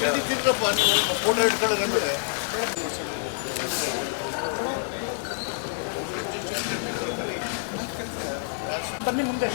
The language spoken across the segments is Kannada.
ಫೋಟೋ ಇಟ್ಕೊಳ್ಳೋದು ನಮಗೆ ಬನ್ನಿ ಮುಂದೆ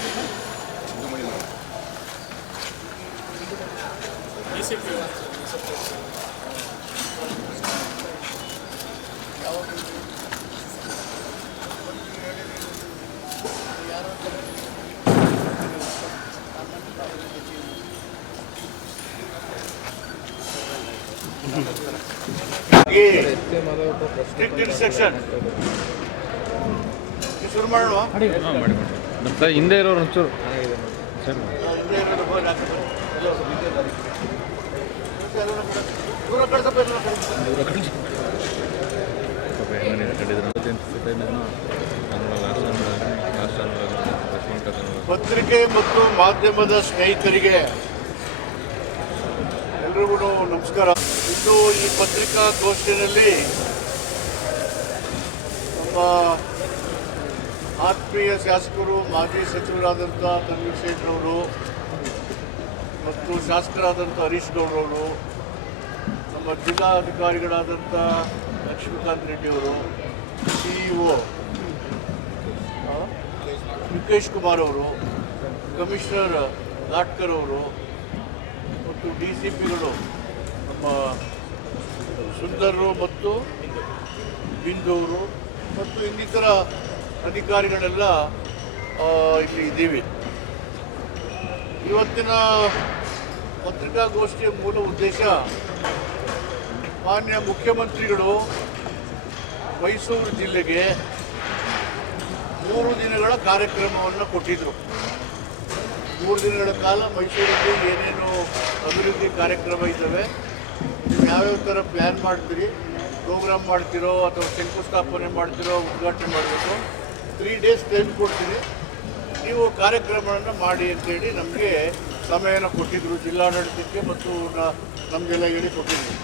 ಸ್ಟ್ರಿಕ್ಟ್ ಇನ್ಸ್ಟ್ರಕ್ಷನ್ ಶುರು ಮಾಡೋಣ ಹಾಂ ಮಾಡಿ ಮಾಡಿ ಮತ್ತೆ ಹಿಂದೆ ಇರೋರು ಒಂಚೂರು. ಸರ್. ಪತ್ರಿಕೆ ಮತ್ತು ಮಾಧ್ಯಮದ ಸ್ನೇಹಿತರಿಗೆ ಎಲ್ರಿಗೂ ನಮಸ್ಕಾರ. ಇನ್ನು ಈ ಪತ್ರಿಕಾಗೋಷ್ಠಿಯಲ್ಲಿ ಆತ್ಮೀಯ ಶಾಸಕರು, ಮಾಜಿ ಸಚಿವರಾದಂಥ ತನ್ವೀರ್ ಶೇಟ್ರವರು ಮತ್ತು ಶಾಸಕರಾದಂಥ ಹರೀಶ್ ಗೌಡ್ರವರು ನಮ್ಮ ಜಿಲ್ಲಾಧಿಕಾರಿಗಳಾದಂಥ ಲಕ್ಷ್ಮೀಕಾಂತ್ ರೆಡ್ಡಿಯವರು ಸಿಇಒ ಮುಖೇಶ್ ಕುಮಾರ್ ಅವರು, ಕಮಿಷನರ್ ನಾಟ್ಕರ್ ಅವರು ಮತ್ತು ಡಿ ಸಿ ಪಿಗಳು, ನಮ್ಮ ಸುಂದರರು ಮತ್ತು ಬಿಂದು ಅವರು ಮತ್ತು ಇನ್ನಿತರ ಅಧಿಕಾರಿಗಳೆಲ್ಲ ಇಲ್ಲಿ ಇದ್ದೀವಿ. ಇವತ್ತಿನ ಪತ್ರಿಕಾಗೋಷ್ಠಿಯ ಮೂಲ ಉದ್ದೇಶ ಮಾನ್ಯ ಮುಖ್ಯಮಂತ್ರಿಗಳು ಮೈಸೂರು ಜಿಲ್ಲೆಗೆ ಮೂರು ದಿನಗಳ ಕಾರ್ಯಕ್ರಮವನ್ನು ಕೊಟ್ಟಿದ್ದರು ಮೂರು ದಿನಗಳ ಕಾಲ ಮೈಸೂರಲ್ಲಿ ಏನೇನು ಅಭಿವೃದ್ಧಿ ಕಾರ್ಯಕ್ರಮ ಇದ್ದಾವೆ, ನೀವು ಯಾವ್ಯಾವ ಥರ ಪ್ಲ್ಯಾನ್ ಮಾಡ್ತೀರಿ? ಪ್ರೋಗ್ರಾಮ್ ಮಾಡ್ತಿರೋ ಅಥವಾ ಶಂಕುಸ್ಥಾಪನೆ ಮಾಡ್ತಿರೋ ಉದ್ಘಾಟನೆ ಮಾಡಬೇಕು. ತ್ರೀ ಡೇಸ್ ಟೈಮ್ ಕೊಡ್ತೀನಿ. ನೀವು ಕಾರ್ಯಕ್ರಮವನ್ನು ಮಾಡಿ ಅಂತೇಳಿ ನಮಗೆ ಸಮಯನ ಕೊಟ್ಟಿದ್ದರು ಜಿಲ್ಲಾಡಳಿತಕ್ಕೆ ಮತ್ತು ನಮಗೆಲ್ಲ ಹೇಳಿ ಕೊಟ್ಟಿದ್ದರು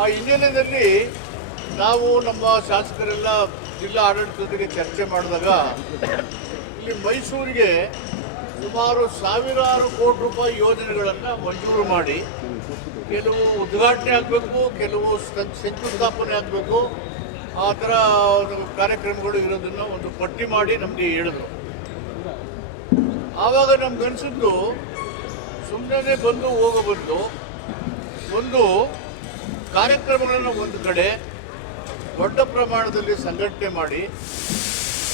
ಆ ಹಿನ್ನೆಲೆಯಲ್ಲಿ ನಾವು ನಮ್ಮ ಶಾಸಕರೆಲ್ಲ ಜಿಲ್ಲಾ ಆಡಳಿತದೊಂದಿಗೆ ಚರ್ಚೆ ಮಾಡಿದಾಗ ಇಲ್ಲಿ ಮೈಸೂರಿಗೆ ಸುಮಾರು ಸಾವಿರಾರು ಕೋಟಿ ರೂಪಾಯಿ ಯೋಜನೆಗಳನ್ನು ಮಂಜೂರು ಮಾಡಿ ಕೆಲವು ಉದ್ಘಾಟನೆ ಆಗಬೇಕು, ಕೆಲವು ಸ್ಥ- ಶಂಕುಸ್ಥಾಪನೆ ಆಗಬೇಕು. ಆ ಥರ ಕಾರ್ಯಕ್ರಮಗಳು ಇರೋದನ್ನು ಒಂದು ಪಟ್ಟಿ ಮಾಡಿ ನಮಗೆ ಹೇಳಿದ್ರು. ಆವಾಗ ನಮ್ಗೆ ಅನಿಸಿದ್ದು ಸುಮ್ಮನೆ ಬಂದು ಹೋಗಬಂದು ಒಂದು ಕಾರ್ಯಕ್ರಮಗಳನ್ನು ಒಂದು ಕಡೆ ದೊಡ್ಡ ಪ್ರಮಾಣದಲ್ಲಿ ಸಂಘಟನೆ ಮಾಡಿ,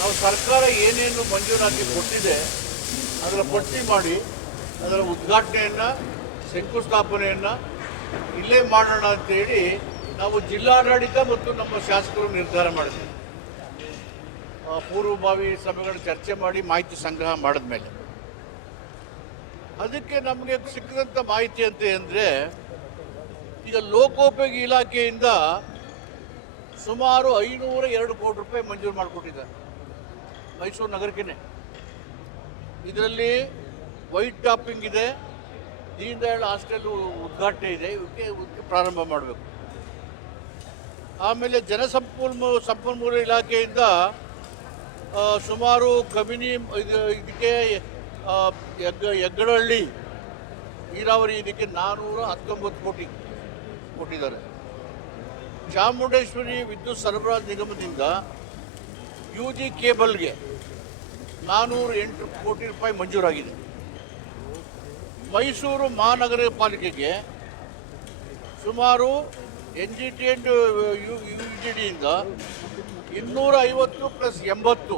ನಾವು ಸರ್ಕಾರ ಏನೇನು ಮಂಜೂರಾಗಿ ಕೊಟ್ಟಿದೆ, ಅದರ ಪಟ್ಟಿ ಮಾಡಿ, ಅದರ ಉದ್ಘಾಟನೆಯನ್ನು, ಶಂಕುಸ್ಥಾಪನೆಯನ್ನು ಇಲ್ಲೇ ಮಾಡೋಣ ಅಂತೇಳಿ ನಾವು ಜಿಲ್ಲಾಡಳಿತ ಮತ್ತು ನಮ್ಮ ಶಾಸಕರು ನಿರ್ಧಾರ ಮಾಡಿದ್ವಿ. ಪೂರ್ವಭಾವಿ ಸಭೆಗಳ ಚರ್ಚೆ ಮಾಡಿ ಮಾಹಿತಿ ಸಂಗ್ರಹ ಮಾಡಿದ್ಮೇಲೆ. ಅದಕ್ಕೆ ನಮಗೆ ಸಿಕ್ಕಿದಂಥ ಮಾಹಿತಿ ಅಂತ ಅಂದರೆ, ಈಗ ಲೋಕೋಪಯೋಗಿ ಇಲಾಖೆಯಿಂದ ಸುಮಾರು ಐನೂರ ಎರಡು ಕೋಟಿ ರೂಪಾಯಿ ಮಂಜೂರು ಮಾಡಿಕೊಟ್ಟಿದ್ದಾರೆ ಮೈಸೂರು ನಗರಕ್ಕೇನೆ. ಇದರಲ್ಲಿ ವೈಟ್ ಟಾಪಿಂಗ್ ಇದೆ ದೀನ್ ದಯಾಳ್ ಹಾಸ್ಟೆಲ್ ಉದ್ಘಾಟನೆ ಇದೆ ಇವಕ್ಕೆ ಪ್ರಾರಂಭ ಮಾಡಬೇಕು. ಆಮೇಲೆ ಜನಸಂಪನ್ಮೂಲ ಸಂಪನ್ಮೂಲ ಇಲಾಖೆಯಿಂದ ಸುಮಾರು ಕಬಿನಿ ಇದು, ಇದಕ್ಕೆ ಯಗ್ಗಡಹಳ್ಳಿ ನೀರಾವರಿ ಇದಕ್ಕೆ ನಾನ್ನೂರ ಹತ್ತೊಂಬತ್ತು ಕೋಟಿ ಕೊಟ್ಟಿದ್ದಾರೆ. ಚಾಮುಂಡೇಶ್ವರಿ ವಿದ್ಯುತ್ ಸರಬರಾಜು ನಿಗಮದಿಂದ ಯು ಜಿ ಕೇಬಲ್ಗೆ ನಾನ್ನೂರ ಎಂಟು ಕೋಟಿ ರೂಪಾಯಿ ಮಂಜೂರಾಗಿದೆ. ಮೈಸೂರು ಮಹಾನಗರ ಪಾಲಿಕೆಗೆ ಸುಮಾರು N G T and U U G ಡಿಯಿಂದ ಇನ್ನೂರ ಐವತ್ತು ಪ್ಲಸ್ ಎಂಬತ್ತು,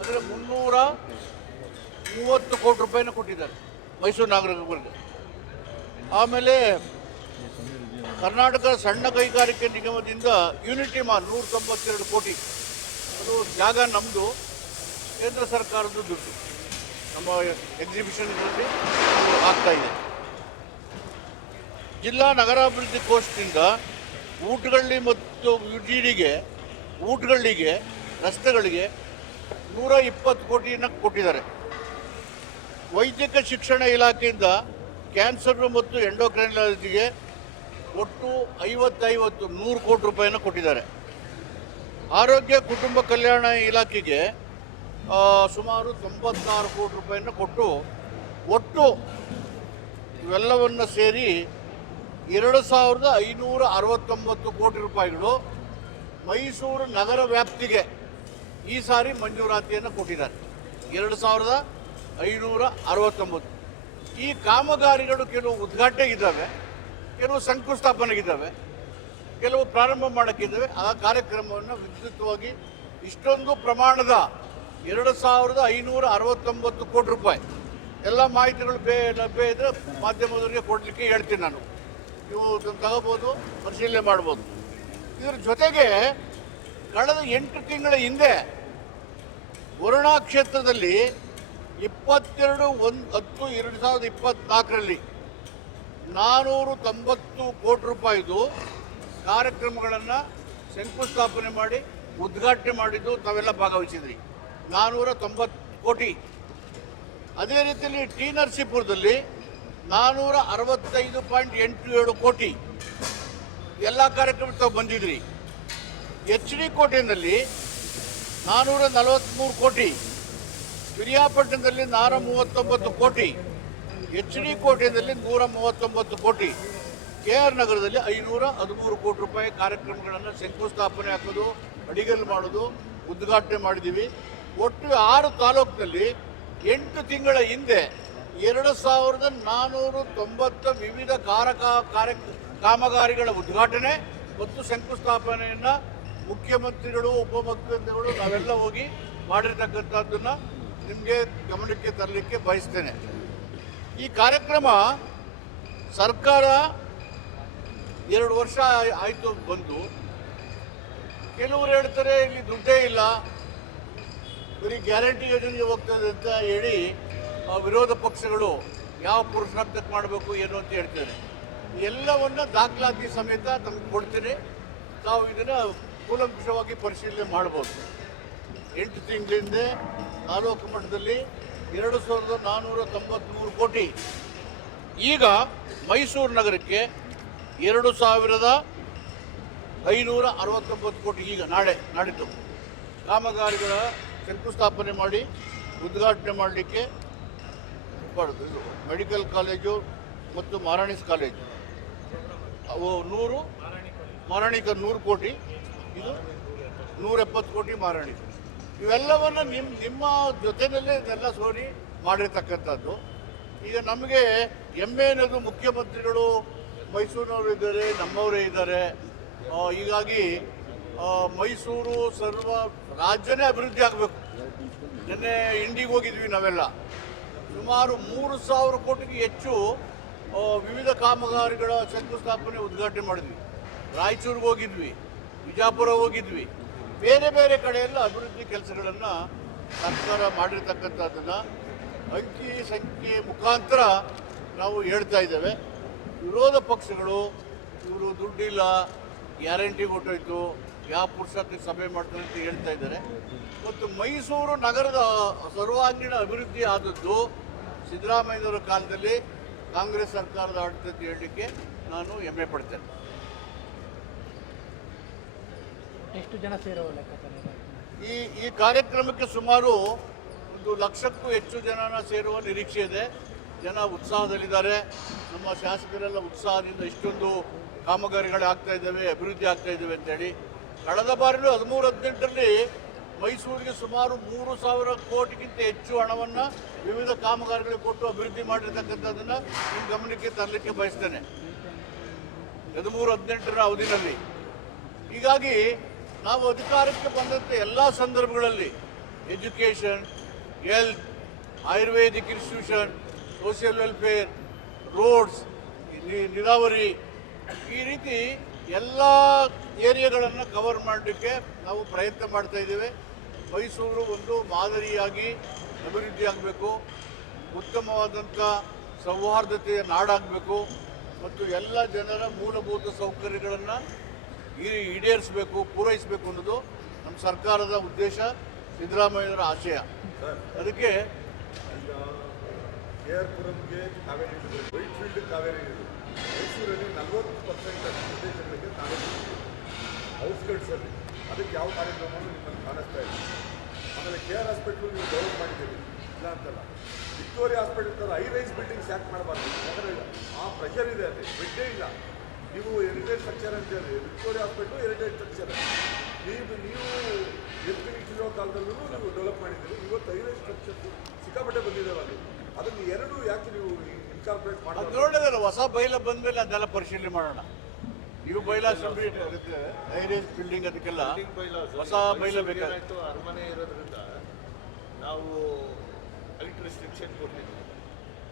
ಅಂದರೆ ಮುನ್ನೂರ ಮೂವತ್ತು ಕೋಟಿ ರೂಪಾಯಿನ ಕೊಟ್ಟಿದ್ದಾರೆ ಮೈಸೂರು ನಾಗರಿಕರಿಗೆ. ಆಮೇಲೆ ಕರ್ನಾಟಕ ಸಣ್ಣ ಕೈಗಾರಿಕೆ ನಿಗಮದಿಂದ ಯೂನಿಟಿ ಮಾಲ್ ನೂರ ತೊಂಬತ್ತೆರಡು ಕೋಟಿ. ಅದು ಜಾಗ ನಮ್ಮದು ಕೇಂದ್ರ ಸರ್ಕಾರದ ದುಡ್ಡು. ನಮ್ಮ ಎಕ್ಸಿಬಿಷನ್ಗಳಲ್ಲಿ ಆಗ್ತಾ ಇದೆ. ಜಿಲ್ಲಾ ನಗರಾಭಿವೃದ್ಧಿ ಕೋಶದಿಂದ ಊಟಗಳ್ಳಿ ಮತ್ತು ಯು ಡಿಗೆ ಊಟಗಳಿಗೆ ರಸ್ತೆಗಳಿಗೆ ನೂರ ಇಪ್ಪತ್ತು ಕೋಟಿಯನ್ನು ಕೊಟ್ಟಿದ್ದಾರೆ. ವೈದ್ಯಕ ಶಿಕ್ಷಣ ಇಲಾಖೆಯಿಂದ ಕ್ಯಾನ್ಸರ್ ಮತ್ತು ಎಂಡೋಕ್ರೈನಾಲಜಿಗೆ ಒಟ್ಟು ಐವತ್ತೈವತ್ತು, ನೂರು ಕೋಟಿ ರೂಪಾಯಿಯನ್ನು ಕೊಟ್ಟಿದ್ದಾರೆ. ಆರೋಗ್ಯ, ಕುಟುಂಬ ಕಲ್ಯಾಣ ಇಲಾಖೆಗೆ ಸುಮಾರು ತೊಂಬತ್ತಾರು ಕೋಟಿ ರೂಪಾಯಿಯನ್ನು ಕೊಟ್ಟು ಒಟ್ಟು ಇವೆಲ್ಲವನ್ನು ಸೇರಿ ಎರಡು ಸಾವಿರದ ಐನೂರ ಅರವತ್ತೊಂಬತ್ತು ಕೋಟಿ ರೂಪಾಯಿಗಳು ಮೈಸೂರು ನಗರ ವ್ಯಾಪ್ತಿಗೆ ಈ ಸಾರಿ ಮಂಜೂರಾತಿಯನ್ನು ಕೊಟ್ಟಿದ್ದಾರೆ. ಎರಡು ಸಾವಿರದ ಐನೂರ ಅರವತ್ತೊಂಬತ್ತು. ಈ ಕಾಮಗಾರಿಗಳು ಕೆಲವು ಉದ್ಘಾಟನೆ ಇದ್ದಾವೆ, ಕೆಲವು ಶಂಕುಸ್ಥಾಪನೆಗಿದ್ದಾವೆ, ಕೆಲವು ಪ್ರಾರಂಭ ಮಾಡೋಕ್ಕಿದ್ದಾವೆ. ಆ ಕಾರ್ಯಕ್ರಮವನ್ನು ವಿದ್ಯುತ್ವಾಗಿ ಇಷ್ಟೊಂದು ಪ್ರಮಾಣದ ಎರಡು ಸಾವಿರದ ಐನೂರ ಅರವತ್ತೊಂಬತ್ತು ಕೋಟಿ ರೂಪಾಯಿ ಎಲ್ಲ ಮಾಹಿತಿಗಳು ಬೇ ಲಭ್ಯ ಇದ್ದರೆ ಮಾಧ್ಯಮದವರಿಗೆ ಕೊಡಲಿಕ್ಕೆ ಹೇಳ್ತೀನಿ ನಾನು. ನೀವು ತಗೋಬೋದು, ಪರಿಶೀಲನೆ ಮಾಡ್ಬೋದು. ಇದರ ಜೊತೆಗೆ ಕಳೆದ ಎಂಟು ತಿಂಗಳ ಹಿಂದೆ ವರುಣಾ ಕ್ಷೇತ್ರದಲ್ಲಿ ಇಪ್ಪತ್ತೆರಡು ಒಂದು ಹತ್ತು ಎರಡು ಸಾವಿರದ ಇಪ್ಪತ್ನಾಲ್ಕರಲ್ಲಿ ನಾನೂರು ತೊಂಬತ್ತು ಕೋಟಿ ರೂಪಾಯಿದು ಕಾರ್ಯಕ್ರಮಗಳನ್ನು ಶಂಕುಸ್ಥಾಪನೆ ಮಾಡಿ, ಉದ್ಘಾಟನೆ ಮಾಡಿದ್ದು ತಾವೆಲ್ಲ ಭಾಗವಹಿಸಿದ್ರಿ. ನಾನೂರ ತೊಂಬತ್ತು ಕೋಟಿ. ಅದೇ ರೀತಿಯಲ್ಲಿ ಟಿ ನರಸೀಪುರದಲ್ಲಿ ನಾನೂರ ಅರವತ್ತೈದು ಪಾಯಿಂಟ್ ಎಂಟು ಏಳು ಕೋಟಿ ಎಲ್ಲ ಕಾರ್ಯಕ್ರಮಕ್ಕೆ ತಾವು ಬಂದಿದ್ರಿ. ಎಚ್ ಡಿ ಕೋಟೆಯಲ್ಲಿ ನಾನೂರ ನಲವತ್ತ್ಮೂರು ಕೋಟಿ, ಪಿರಿಯಾಪಟ್ಟಣದಲ್ಲಿ ನಾರ ಮೂವತ್ತೊಂಬತ್ತು ಕೋಟಿ, ಎಚ್ ಡಿ ಕೋಟೆಯಲ್ಲಿ ನೂರ ಮೂವತ್ತೊಂಬತ್ತು ಕೋಟಿ, ಕೆ ಆರ್ ನಗರದಲ್ಲಿ ಐನೂರ ಹದಿಮೂರು ಕೋಟಿ ರೂಪಾಯಿ ಕಾರ್ಯಕ್ರಮಗಳನ್ನು ಶಂಕುಸ್ಥಾಪನೆ ಹಾಕೋದು ಅಡಿಗಲ್ ಮಾಡೋದು, ಉದ್ಘಾಟನೆ ಮಾಡಿದ್ದೀವಿ ಒಟ್ಟು ಆರು ತಾಲೂಕಿನಲ್ಲಿ ಎಂಟು ತಿಂಗಳ ಹಿಂದೆ ಎರಡು ಸಾವಿರದ ನಾನ್ನೂರು ತೊಂಬತ್ತ ವಿವಿಧ ಕಾರಕ ಕಾರ್ಯ ಕಾಮಗಾರಿಗಳ ಉದ್ಘಾಟನೆ ಮತ್ತು ಶಂಕುಸ್ಥಾಪನೆಯನ್ನು ಮುಖ್ಯಮಂತ್ರಿಗಳು, ಉಪಮುಖ್ಯಮಂತ್ರಿಗಳು ನಾವೆಲ್ಲ ಹೋಗಿ ಮಾಡಿರ್ತಕ್ಕಂಥದ್ದನ್ನು ನಿಮಗೆ ಗಮನಕ್ಕೆ ತರಲಿಕ್ಕೆ ಬಯಸ್ತೇನೆ. ಈ ಕಾರ್ಯಕ್ರಮ ಸರ್ಕಾರ ಎರಡು ವರ್ಷ ಆಯಿತು ಬಂದು. ಕೆಲವರು ಹೇಳ್ತಾರೆ ಇಲ್ಲಿ ದುಡ್ಡೇ ಇಲ್ಲ. ಬರೀ ಗ್ಯಾರಂಟಿ ಯೋಜನೆಗೆ ಹೋಗ್ತದೆ ಅಂತ ಹೇಳಿ ವಿರೋಧ ಪಕ್ಷಗಳು ಯಾವ ಪುರುಷಾರ್ಥಕ್ಕೆ ಮಾಡಬೇಕು ಏನು ಅಂತ ಹೇಳ್ತಾರೆ. ಎಲ್ಲವನ್ನ ದಾಖಲಾತಿ ಸಮೇತ ತಮ್ಗೆ ಕೊಡ್ತೀನಿ ತಾವು ಇದನ್ನು ಕೂಲಂಕುಷವಾಗಿ ಪರಿಶೀಲನೆ ಮಾಡ್ಬೋದು. ಎಂಟು ತಿಂಗಳಿಂದ ತಾಲೂಕು ಮಟ್ಟದಲ್ಲಿ ಎರಡು ಸಾವಿರದ ನಾನ್ನೂರ ತೊಂಬತ್ತ್ಮೂರು ಕೋಟಿ. ಈಗ ಮೈಸೂರು ನಗರಕ್ಕೆ ಎರಡು ಸಾವಿರದ ಐನೂರ ಅರವತ್ತೊಂಬತ್ತು ಕೋಟಿ ಈಗ ನಾಳೆ ನಾಡಿದ್ದು. ಕಾಮಗಾರಿಗಳ ಶಂಕುಸ್ಥಾಪನೆ ಮಾಡಿ, ಉದ್ಘಾಟನೆ ಮಾಡಲಿಕ್ಕೆ ಇದು ಮೆಡಿಕಲ್ ಕಾಲೇಜು ಮತ್ತು ಮಾರಾಣಿಸ್ ಕಾಲೇಜು. ಅವು ನೂರು, ಮಾರಾಣಿಕ ನೂರು ಕೋಟಿ, ಇದು ನೂರ ಎಪ್ಪತ್ತು ಕೋಟಿ ಮಾರಾಣಿಕ ಇವೆಲ್ಲವನ್ನು ನಿಮ್ಮ ನಿಮ್ಮ ಜೊತೆಯಲ್ಲೇ ಇದೆಲ್ಲ ಸೋರಿ ಮಾಡಿರ್ತಕ್ಕಂಥದ್ದು. ಈಗ ನಮಗೆ ಹೆಮ್ಮೆ ಅನ್ನೋದು ಮುಖ್ಯಮಂತ್ರಿಗಳು ಮೈಸೂರಿನವರು ಇದ್ದಾರೆ, ನಮ್ಮವರೇ ಇದ್ದಾರೆ. ಹೀಗಾಗಿ ಮೈಸೂರು ಸರ್ವ ರಾಜ್ಯನೇ ಅಭಿವೃದ್ಧಿ ಆಗಬೇಕು. ನಿನ್ನೆ ಇಂಡಿಗೆ ಹೋಗಿದ್ವಿ ನಾವೆಲ್ಲ. ಸುಮಾರು ಮೂರು ಸಾವಿರ ಕೋಟಿಗೆ ಹೆಚ್ಚು ವಿವಿಧ ಕಾಮಗಾರಿಗಳ ಶಂಕುಸ್ಥಾಪನೆ ಉದ್ಘಾಟನೆ ಮಾಡಿದ್ವಿ. ರಾಯಚೂರಿಗೆ ಹೋಗಿದ್ವಿ ಬಿಜಾಪುರ ಹೋಗಿದ್ವಿ. ಬೇರೆ ಬೇರೆ ಕಡೆಯೆಲ್ಲ ಅಭಿವೃದ್ಧಿ ಕೆಲಸಗಳನ್ನು ಸರ್ಕಾರ ಮಾಡಿರ್ತಕ್ಕಂಥದ್ದನ್ನು ಅಂಕಿ ಸಂಖ್ಯೆ ಮುಖಾಂತರ ನಾವು ಹೇಳ್ತಾ ಇದ್ದೇವೆ. ವಿರೋಧ ಪಕ್ಷಗಳು ಇವರು ದುಡ್ಡಿಲ್ಲ, ಗ್ಯಾರಂಟಿ ಕೊಟ್ಟೋಯ್ತು. ಯಾವ ಪುರುಷತ್ವ ಸಭೆ ಮಾಡ್ತಾರೆ ಅಂತ ಹೇಳ್ತಾ ಇದ್ದಾರೆ. ಮತ್ತು ಮೈಸೂರು ನಗರದ ಸರ್ವಾಂಗೀಣ ಅಭಿವೃದ್ಧಿ ಆದದ್ದು ಸಿದ್ದರಾಮಯ್ಯನವರ ಕಾಲದಲ್ಲಿ ಕಾಂಗ್ರೆಸ್ ಸರ್ಕಾರದ ಆಡಳಿತ ಅಂತ ಹೇಳಲಿಕ್ಕೆ ನಾನು ಹೆಮ್ಮೆ ಪಡ್ತೇನೆ. ಎಷ್ಟು ಜನ ಸೇರೋ ಈ ಈ ಕಾರ್ಯಕ್ರಮಕ್ಕೆ ಸುಮಾರು ಒಂದು ಲಕ್ಷಕ್ಕೂ ಹೆಚ್ಚು ಜನನ ಸೇರುವ ನಿರೀಕ್ಷೆ ಇದೆ. ಜನ ಉತ್ಸಾಹದಲ್ಲಿದ್ದಾರೆ. ನಮ್ಮ ಶಾಸಕರೆಲ್ಲ ಉತ್ಸಾಹದಿಂದ ಇಷ್ಟೊಂದು ಕಾಮಗಾರಿಗಳು ಆಗ್ತಾ ಇದ್ದಾವೆ ಅಭಿವೃದ್ಧಿ ಆಗ್ತಾ ಇದ್ದಾವೆ ಅಂತೇಳಿ ಕಳೆದ ಬಾರಿಯೂ ಹದಿಮೂರು, ಹದಿನೆಂಟರಲ್ಲಿ ಮೈಸೂರಿಗೆ ಸುಮಾರು ಮೂರು ಸಾವಿರ ಕೋಟಿಗಿಂತ ಹೆಚ್ಚು ಹಣವನ್ನು ವಿವಿಧ ಕಾಮಗಾರಿಗಳಿಗೆ ಕೊಟ್ಟು ಅಭಿವೃದ್ಧಿ ಮಾಡಿರ್ತಕ್ಕಂಥದ್ದನ್ನು ನಿಮ್ಮ ಗಮನಕ್ಕೆ ತರಲಿಕ್ಕೆ ಬಯಸ್ತೇನೆ. ಹದಿಮೂರು, ಹದಿನೆಂಟರ ಅವಧಿನಲ್ಲಿ. ಹೀಗಾಗಿ ನಾವು ಅಧಿಕಾರಕ್ಕೆ ಬಂದಂಥ ಎಲ್ಲ ಸಂದರ್ಭಗಳಲ್ಲಿ education, health, Ayurvedic institution, social welfare, roads ನೀರಾವರಿ ಈ ರೀತಿ ಎಲ್ಲ ಏರಿಯಾಗಳನ್ನು ಕವರ್ ಮಾಡಲಿಕ್ಕೆ ನಾವು ಪ್ರಯತ್ನ ಮಾಡ್ತಾ ಇದ್ದೇವೆ. ಮೈಸೂರು ಒಂದು ಮಾದರಿಯಾಗಿ ಅಭಿವೃದ್ಧಿ ಆಗಬೇಕು. ಉತ್ತಮವಾದಂಥ ಸೌಹಾರ್ದತೆಯ ನಾಡಾಗಬೇಕು. ಮತ್ತು ಎಲ್ಲ ಜನರ ಮೂಲಭೂತ ಸೌಕರ್ಯಗಳನ್ನು ಈ ಈಡೇರಿಸಬೇಕು ಪೂರೈಸಬೇಕು ಅನ್ನೋದು ನಮ್ಮ ಸರ್ಕಾರದ ಉದ್ದೇಶ ಸಿದ್ದರಾಮಯ್ಯರ ಆಶಯ. ಅದಕ್ಕೆ ಕೆ ಆರ್ ಪುರಂಗೆ ಕಾವೇರಿ ಕಾವೇರಿ ನೀರು ಮೈಸೂರಲ್ಲಿ ನಲವತ್ತು ಪರ್ಸೆಂಟ್ ಪ್ರದೇಶಗಳಿಗೆ ತಾಲೂಕು ಔಟ್ಸ್ಕಟ್ಸಲ್ಲಿ ಅದಕ್ಕೆ ಯಾವ ಕಾರ್ಯಕ್ರಮವನ್ನು ನಿಮ್ಮಲ್ಲಿ ಕಾಣಿಸ್ತಾ ಇಲ್ಲ. ಆಮೇಲೆ ಕೆ ಆರ್ ಹಾಸ್ಪಿಟ್ಲು ನೀವು ಡೆವಲಪ್ ಮಾಡಿದ್ದೀರಿ. ಇಲ್ಲ ಅಂತಲ್ಲ. ವಿಕ್ಟೋರಿಯಾ ಹಾಸ್ಪಿಟಲ್ ಥರ ಹೈ ರೈಸ್ ಬಿಲ್ಡಿಂಗ್ಸ್ ಯಾಕೆ ಮಾಡಬಾರ್ದು? ಯಾಕಂದರೆ ಆ ಪ್ರೆಷರ್ ಇದೆ ಅಲ್ಲಿ. ಬೆಡ್ಡೇ ಇಲ್ಲ. ನೀವು ಹೆರಿಟೇಜ್ ಸ್ಟ್ರಕ್ಚರ್ ಅಂತ ಹೇಳಿ. ವಿಕ್ಟೋರಿಯಾ ಹಾಸ್ಪಿಟ್ಲು ಹೆರಿಟೇಜ್ ಸ್ಟ್ರಕ್ಚರ್ ನೀವು ನೀವು ಎಲ್ಪಿ ಇಟ್ಟಿರೋ ಕಾಲದಲ್ಲೂ ನೀವು ಡೆವಲಪ್ ಮಾಡಿದ್ದೀರಿ. ಇವತ್ತು ಹೈ ರೈಸ್ ಸ್ಟ್ರಕ್ಚರ್ ಸಿಕ್ಕಾಪಟ್ಟೆ ಬಂದಿದ್ದಾವೆ ಅಲ್ಲಿ. ಅದನ್ನು ಎರಡು ಯಾಕೆ ನೀವು ಇನ್ಕಾರ್ಪೊರೇಟ್ ಅದು ಮಾಡೋದು ನೋಡಿದ್ರೆ ಹೊಸ ಬೈಲ ಬಂದ್ಮೇಲೆ ಅದೆಲ್ಲ ಪರಿಶೀಲನೆ ಮಾಡೋಣ. ನೀವು ಬೈಲ ಹೈರೇಜ್ ಬಿಲ್ಡಿಂಗ್ ಅದಕ್ಕೆಲ್ಲ ಹೊಸ ಬೈಲ ಬೇಕಾಗಿತ್ತು. ಅರಮನೆ ಇರೋದ್ರಿಂದ ನಾವು ಹೈಟ್ ರೆಸ್ಟ್ರಿಕ್ಷನ್ ಕೊಟ್ಟಿದ್ವಿ.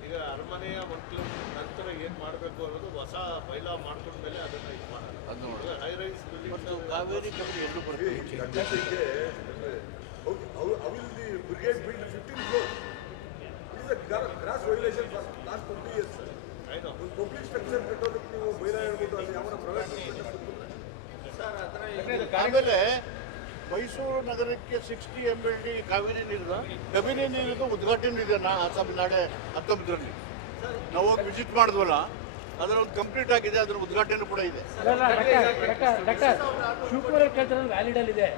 ಈಗ ಅರಮನೆಯ ಒಂದು ನಂತರ ಏನು ಮಾಡಬೇಕು ಅನ್ನೋದು ಹೊಸ ಬೈಲ ಮಾಡ್ಕೊಂಡ್ಮೇಲೆ ಅದನ್ನು ಇದು ಮಾಡೋದು. ಅದು ನೋಡಿದ್ರೆ high rise building Kaveri company ಎರಡು ಬರ್ತೀವಿ evil the Brigade build fifteen floor ನೀವು ಅಲ್ಲಿ ಯಾವ ಆಮೇಲೆ ಮೈಸೂರು ನಗರಕ್ಕೆ sixty M L D Kaveri ನೀರು ಕಬಿನಿ ನೀರಿನ ಉದ್ಘಾಟನೆ ಇದೆ ನಾ ನಾಳೆ ಹತ್ತೊಂಬತ್ತರಲ್ಲಿ. ನಾವು ಹೋಗಿ ವಿಸಿಟ್ ಮಾಡಿದ್ವಲ್ಲ ಅದರ ಒಂದು ಕಂಪ್ಲೀಟ್ ಆಗಿದೆ ಅದರ ಉದ್ಘಾಟನೆ ಕೂಡ ಇದೆ. ಅಲ್ಲ ಶಿವಕುಮಾರ್ ಕೇಳ್ತಿರೋದು ವ್ಯಾಲಿಡ್ ಇದೆ.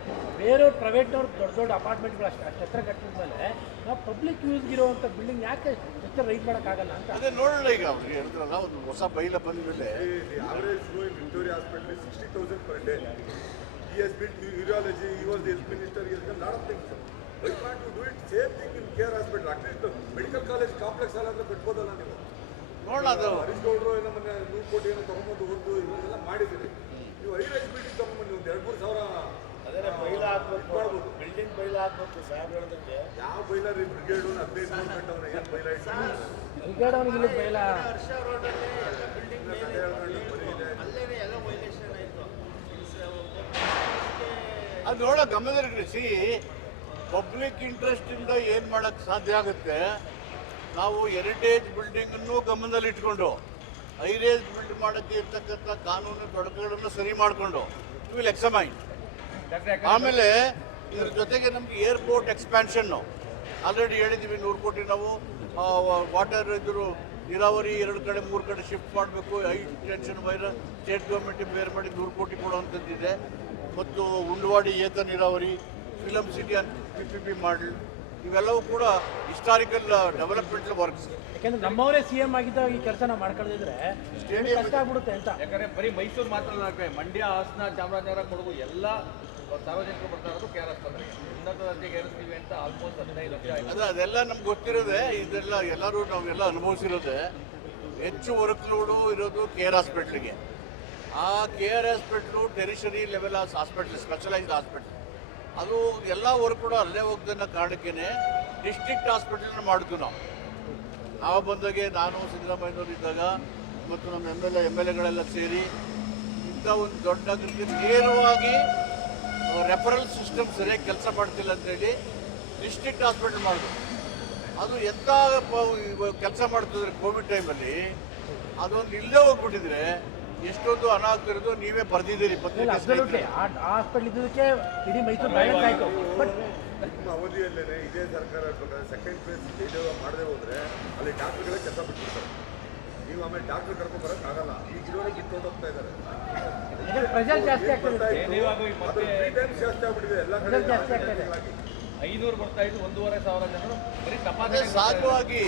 ಬೇರೆಯವ್ರು ಪ್ರೈವೇಟ್ನವ್ರು ದೊಡ್ಡ ದೊಡ್ಡ ಅಪಾರ್ಟ್ಮೆಂಟ್ಗಳು ಅಷ್ಟು ಅಷ್ಟು ಕಟ್ಟಿದ ಮೇಲೆ ನಾವು ಪಬ್ಲಿಕ್ ಯೂಸ್ಗೆ ಇರುವಂಥ ಬಿಲ್ಡಿಂಗ್ ಯಾಕೆ ಎಷ್ಟು ರೈಟ್ ಮಾಡೋಕ್ಕಾಗಲ್ಲ ಅಂತ. ಅದೇ ನೋಡೋಣ ಈಗ ಅವ್ರಿಗೆ ಹೇಳ್ತಾರಲ್ಲ ಒಂದು ಹೊಸ ಬೈಲ ಬಂದ ಮೇಲೆ average average flow in sixty thousand per 60,000 per S He has built urology, he was the health minister, he has done lot of things. Why can't you do it same thing in care hospital? At least the medical college complex ಕಟ್ಬೋದಲ್ಲ ನೀವು ನೋಡೋಣ ಅದು. ಹರೀಶ್ ಗೌಡರು ಏನೋ ಮೊನ್ನೆ ನೂರು ಕೋಟಿ ಏನೋ ತಗೊಂಬಂದು ಒಂದು ಇವೆಲ್ಲ ಮಾಡಿದ್ದೀರಿ. ನೀವು ಐದು ಐದು ಬಿಲ್ಡಿಂಗ್ ತಗೊಂಬಂದು ಒಂದು ಎರಡು ಮೂರು ಸಾವಿರ ಅದೇ ಬೈಲ ಹಾಕ್ಬೇಕು ಮಾಡ್ಬೋದು. ಬಿಲ್ಡಿಂಗ್ ಬೈಲ ಹಾಕ್ಬೇಕು ಸಾಹೇಬ್ ಹೇಳ್ದಂಗೆ. ಯಾವ ಬೈಲ ರೀ ಬ್ರಿಗೇಡ್ ಹದಿನೈದು ಕಟ್ಟವ್ರೆ ಏನು ಬೈಲ ಬ್ರಿಗೇಡ್ ಅವ್ನಿಗೆ ಇಲ್ಲಿ ಬೈಲ. ಹರ್ಷ ರೋಡಲ್ಲಿ ಎಲ್ಲ ಬಿಲ್ಡಿಂಗ್ ಅಲ್ಲೇನೆ ಎಲ್ಲ ವೈಲೇಷನ್ ಆಯಿತು. ಅದು ನೋಡೋ ಗಮನದಲ್ಲಿರಿಸಿ ಪಬ್ಲಿಕ್ ಇಂಟ್ರೆಸ್ಟ್ ಇಂದ ಏನ್ ಮಾಡಕ್ ಸಾಧ್ಯ ಆಗುತ್ತೆ? ನಾವು ಹೆರಿಟೇಜ್ ಬಿಲ್ಡಿಂಗ್ ಅನ್ನು ಗಮನದಲ್ಲಿ ಇಟ್ಕೊಂಡು ಹೈರೇಜ್ ಬಿಲ್ಡ್ ಮಾಡಕ್ಕೆ ಇರ್ತಕ್ಕಂಥ ಕಾನೂನು ತೊಡಕುಗಳನ್ನು ಸರಿ ಮಾಡಿಕೊಂಡು ವಿಲ್ ಎಕ್ಸಮೈನ್ ಆಮೇಲೆ ಇದ್ರ ಜೊತೆಗೆ ನಮ್ಗೆ ಏರ್ಪೋರ್ಟ್ ಎಕ್ಸ್ಪ್ಯಾನ್ಷನ್ನು ಆಲ್ರೆಡಿ ಹೇಳಿದ್ದೀವಿ ನೂರು ಕೋಟಿ ನಾವು ವಾಟರ್ ಇದ್ರು ನೀರಾವರಿ ಎರಡು ಕಡೆ ಮೂರು ಕಡೆ ಶಿಫ್ಟ್ ಮಾಡಬೇಕು. ಐ ಟೆನ್ಷನ್ ವೈರ ಸ್ಟೇಟ್ ಗೌರ್ಮೆಂಟ್ ಬೇರೆ ಮಾಡಿ ನೂರು ಕೋಟಿ ಕೊಡುವಂಥದ್ದಿದೆ. ಮತ್ತು ಉಂಡವಾಡಿ ಏತ ನೀರಾವರಿ ಫಿಲಮ್ ಸಿಟಿ ಅಂತ ಪಿ ಪಿ ಪಿ ಮಾಡಲ್ ಇವೆಲ್ಲವೂ ಕೂಡ ಹಿಸ್ಟಾರಿಕಲ್ ಡೆವಲಪ್ಮೆಂಟ್ ವರ್ಕ್ಸ್ ಯಾಕಂದ್ರೆ ನಮ್ಮವರೇ ಸಿ ಎಂ ಆಗಿದ್ದಾಗ ಈ ಕೆಲಸ ನಾವು ಮಾಡ್ಕೊಳ್ಳದಿದ್ರೆ Stadium ಕಷ್ಟ ಆಗ್ಬಿಡುತ್ತೆ ಅಂತ. ಯಾಕಂದ್ರೆ ಬರೀ ಮೈಸೂರು ಮಾತ್ರ ಅಲ್ಲ ಮಂಡ್ಯ ಹಾಸನ ಚಾಮರಾಜನಗರ ಕೊಡಗು ಎಲ್ಲ ಸಾರ್ವಜನಿಕರು ಬರ್ತಾ ಇರೋದು ಕೆ ಆರ್ ಎಸ್ ತಂದ್ರೆ ಉನ್ನತ ದರ್ಜೆಗೆ ಏರಿಸ್ತೀವಿ ಅಂತ ಆಲ್ಮೋಸ್ಟ್ ಹದಿನೈದು ಲಕ್ಷ ಅದ ಅದೆಲ್ಲ ನಮ್ಗೆ ಗೊತ್ತಿರೋದೆ ಇದೆಲ್ಲ ಎಲ್ಲರೂ ನಾವೆಲ್ಲ ಅನುಭವಿಸಿರೋದೆ ಹೆಚ್ಚು ವರ್ಕ್ ಲೋಡು ಇರೋದು ಕೆ ಆರ್ ಹಾಸ್ಪಿಟ್ಲಿಗೆ ಆ K R hospital tertiary level hospital specialised hospital ಅದು ಎಲ್ಲ ವರ್ಕ್ ಕೂಡ ಅಲ್ಲೇ ಹೋಗ್ದನ್ನ ಕಾರಣಕ್ಕೇನೆ ಡಿಸ್ಟ್ರಿಕ್ಟ್ ಹಾಸ್ಪಿಟಲ್ನ ಮಾಡಿದ್ವಿ ನಾವು. ನಾವು ಬಂದಾಗೆ ನಾನು ಸಿದ್ದರಾಮಯ್ಯನವರು ಇದ್ದಾಗ ಮತ್ತು ನಮ್ಮ M L A M L ಎಗಳೆಲ್ಲ ಸೇರಿ ಇಂಥ ಒಂದು ದೊಡ್ಡ ನೇರವಾಗಿ ರೆಫರಲ್ ಸಿಸ್ಟಮ್ ಸರಿಯಾಗಿ ಕೆಲಸ ಮಾಡ್ತಿಲ್ಲ ಅಂತೇಳಿ ಡಿಸ್ಟ್ರಿಕ್ಟ್ ಹಾಸ್ಪಿಟಲ್ ಮಾಡಿದ್ರು ಅದು ಎಂಥ ಕೆಲಸ ಮಾಡ್ತಿದ್ರೆ ಕೋವಿಡ್ ಟೈಮಲ್ಲಿ ಅದೊಂದು ಇಲ್ಲೇ ಹೋಗ್ಬಿಟ್ಟಿದ್ರೆ ಎಷ್ಟೊಂದು ಅನಾಹುತ ಆಗ್ತಿರೋದು ನೀವೇ ಬರೆದಿದ್ದೀರಿ ಪತ್ರಿಕೆ ಅಬ್ಸಲ್ಯೂಟ್ಲಿ ಹಾಸ್ಪಿಟಲ್ ಇದ್ದಕ್ಕೆ ಇಡೀ ಮೈಸೂರು ಬ್ಯಾಲೆನ್ಸ್ ಆಯಿತು. ಬಟ್ ನಿಮ್ಮ ಅವಧಿಯಲ್ಲೇನೆ ಇದೇ ಸರ್ಕಾರ ಇರ್ಬೇಕಾದ್ರೆ ಸೆಕೆಂಡ್ ಫೇಸ್ ಜಯದೇವ ಮಾಡದೆ ಹೋದ್ರೆ ಅಲ್ಲಿ ಡಾಕ್ಟರ್ಗಳೇ ಕೆಲಸ ಬಿಟ್ಟಿರ್ತಾರೆ ನೀವು ಆಮೇಲೆ ಡಾಕ್ಟರ್ ಕರ್ಕೊಂಡು ಬರೋಕ್ಕಾಗಲ್ಲ ಆಗಲ್ಲ. ಈಗ ಇರೋರಿಗೆ ಕಿತ್ಕೊಂಡು ಹೋಗ್ತಾ ಇದ್ದಾರೆ. ಪ್ರೆಷರ್ ಜಾಸ್ತಿ ಆಗ್ತದೆ ಈ ಜಾಸ್ತಿ ಆಗ್ಬಿಟ್ಟಿದೆ. ಎಲ್ಲ ಕಡೆ ಜಾಸ್ತಿ ಆಗ್ತದೆ ಐನೂರು ಬರ್ತಾ ಇದ್ದು ಒಂದೂವರೆ ಸಾವಿರ ಜನರು ಬರೀ ತಪಾಸಣೆ ಸಹಜವಾಗಿ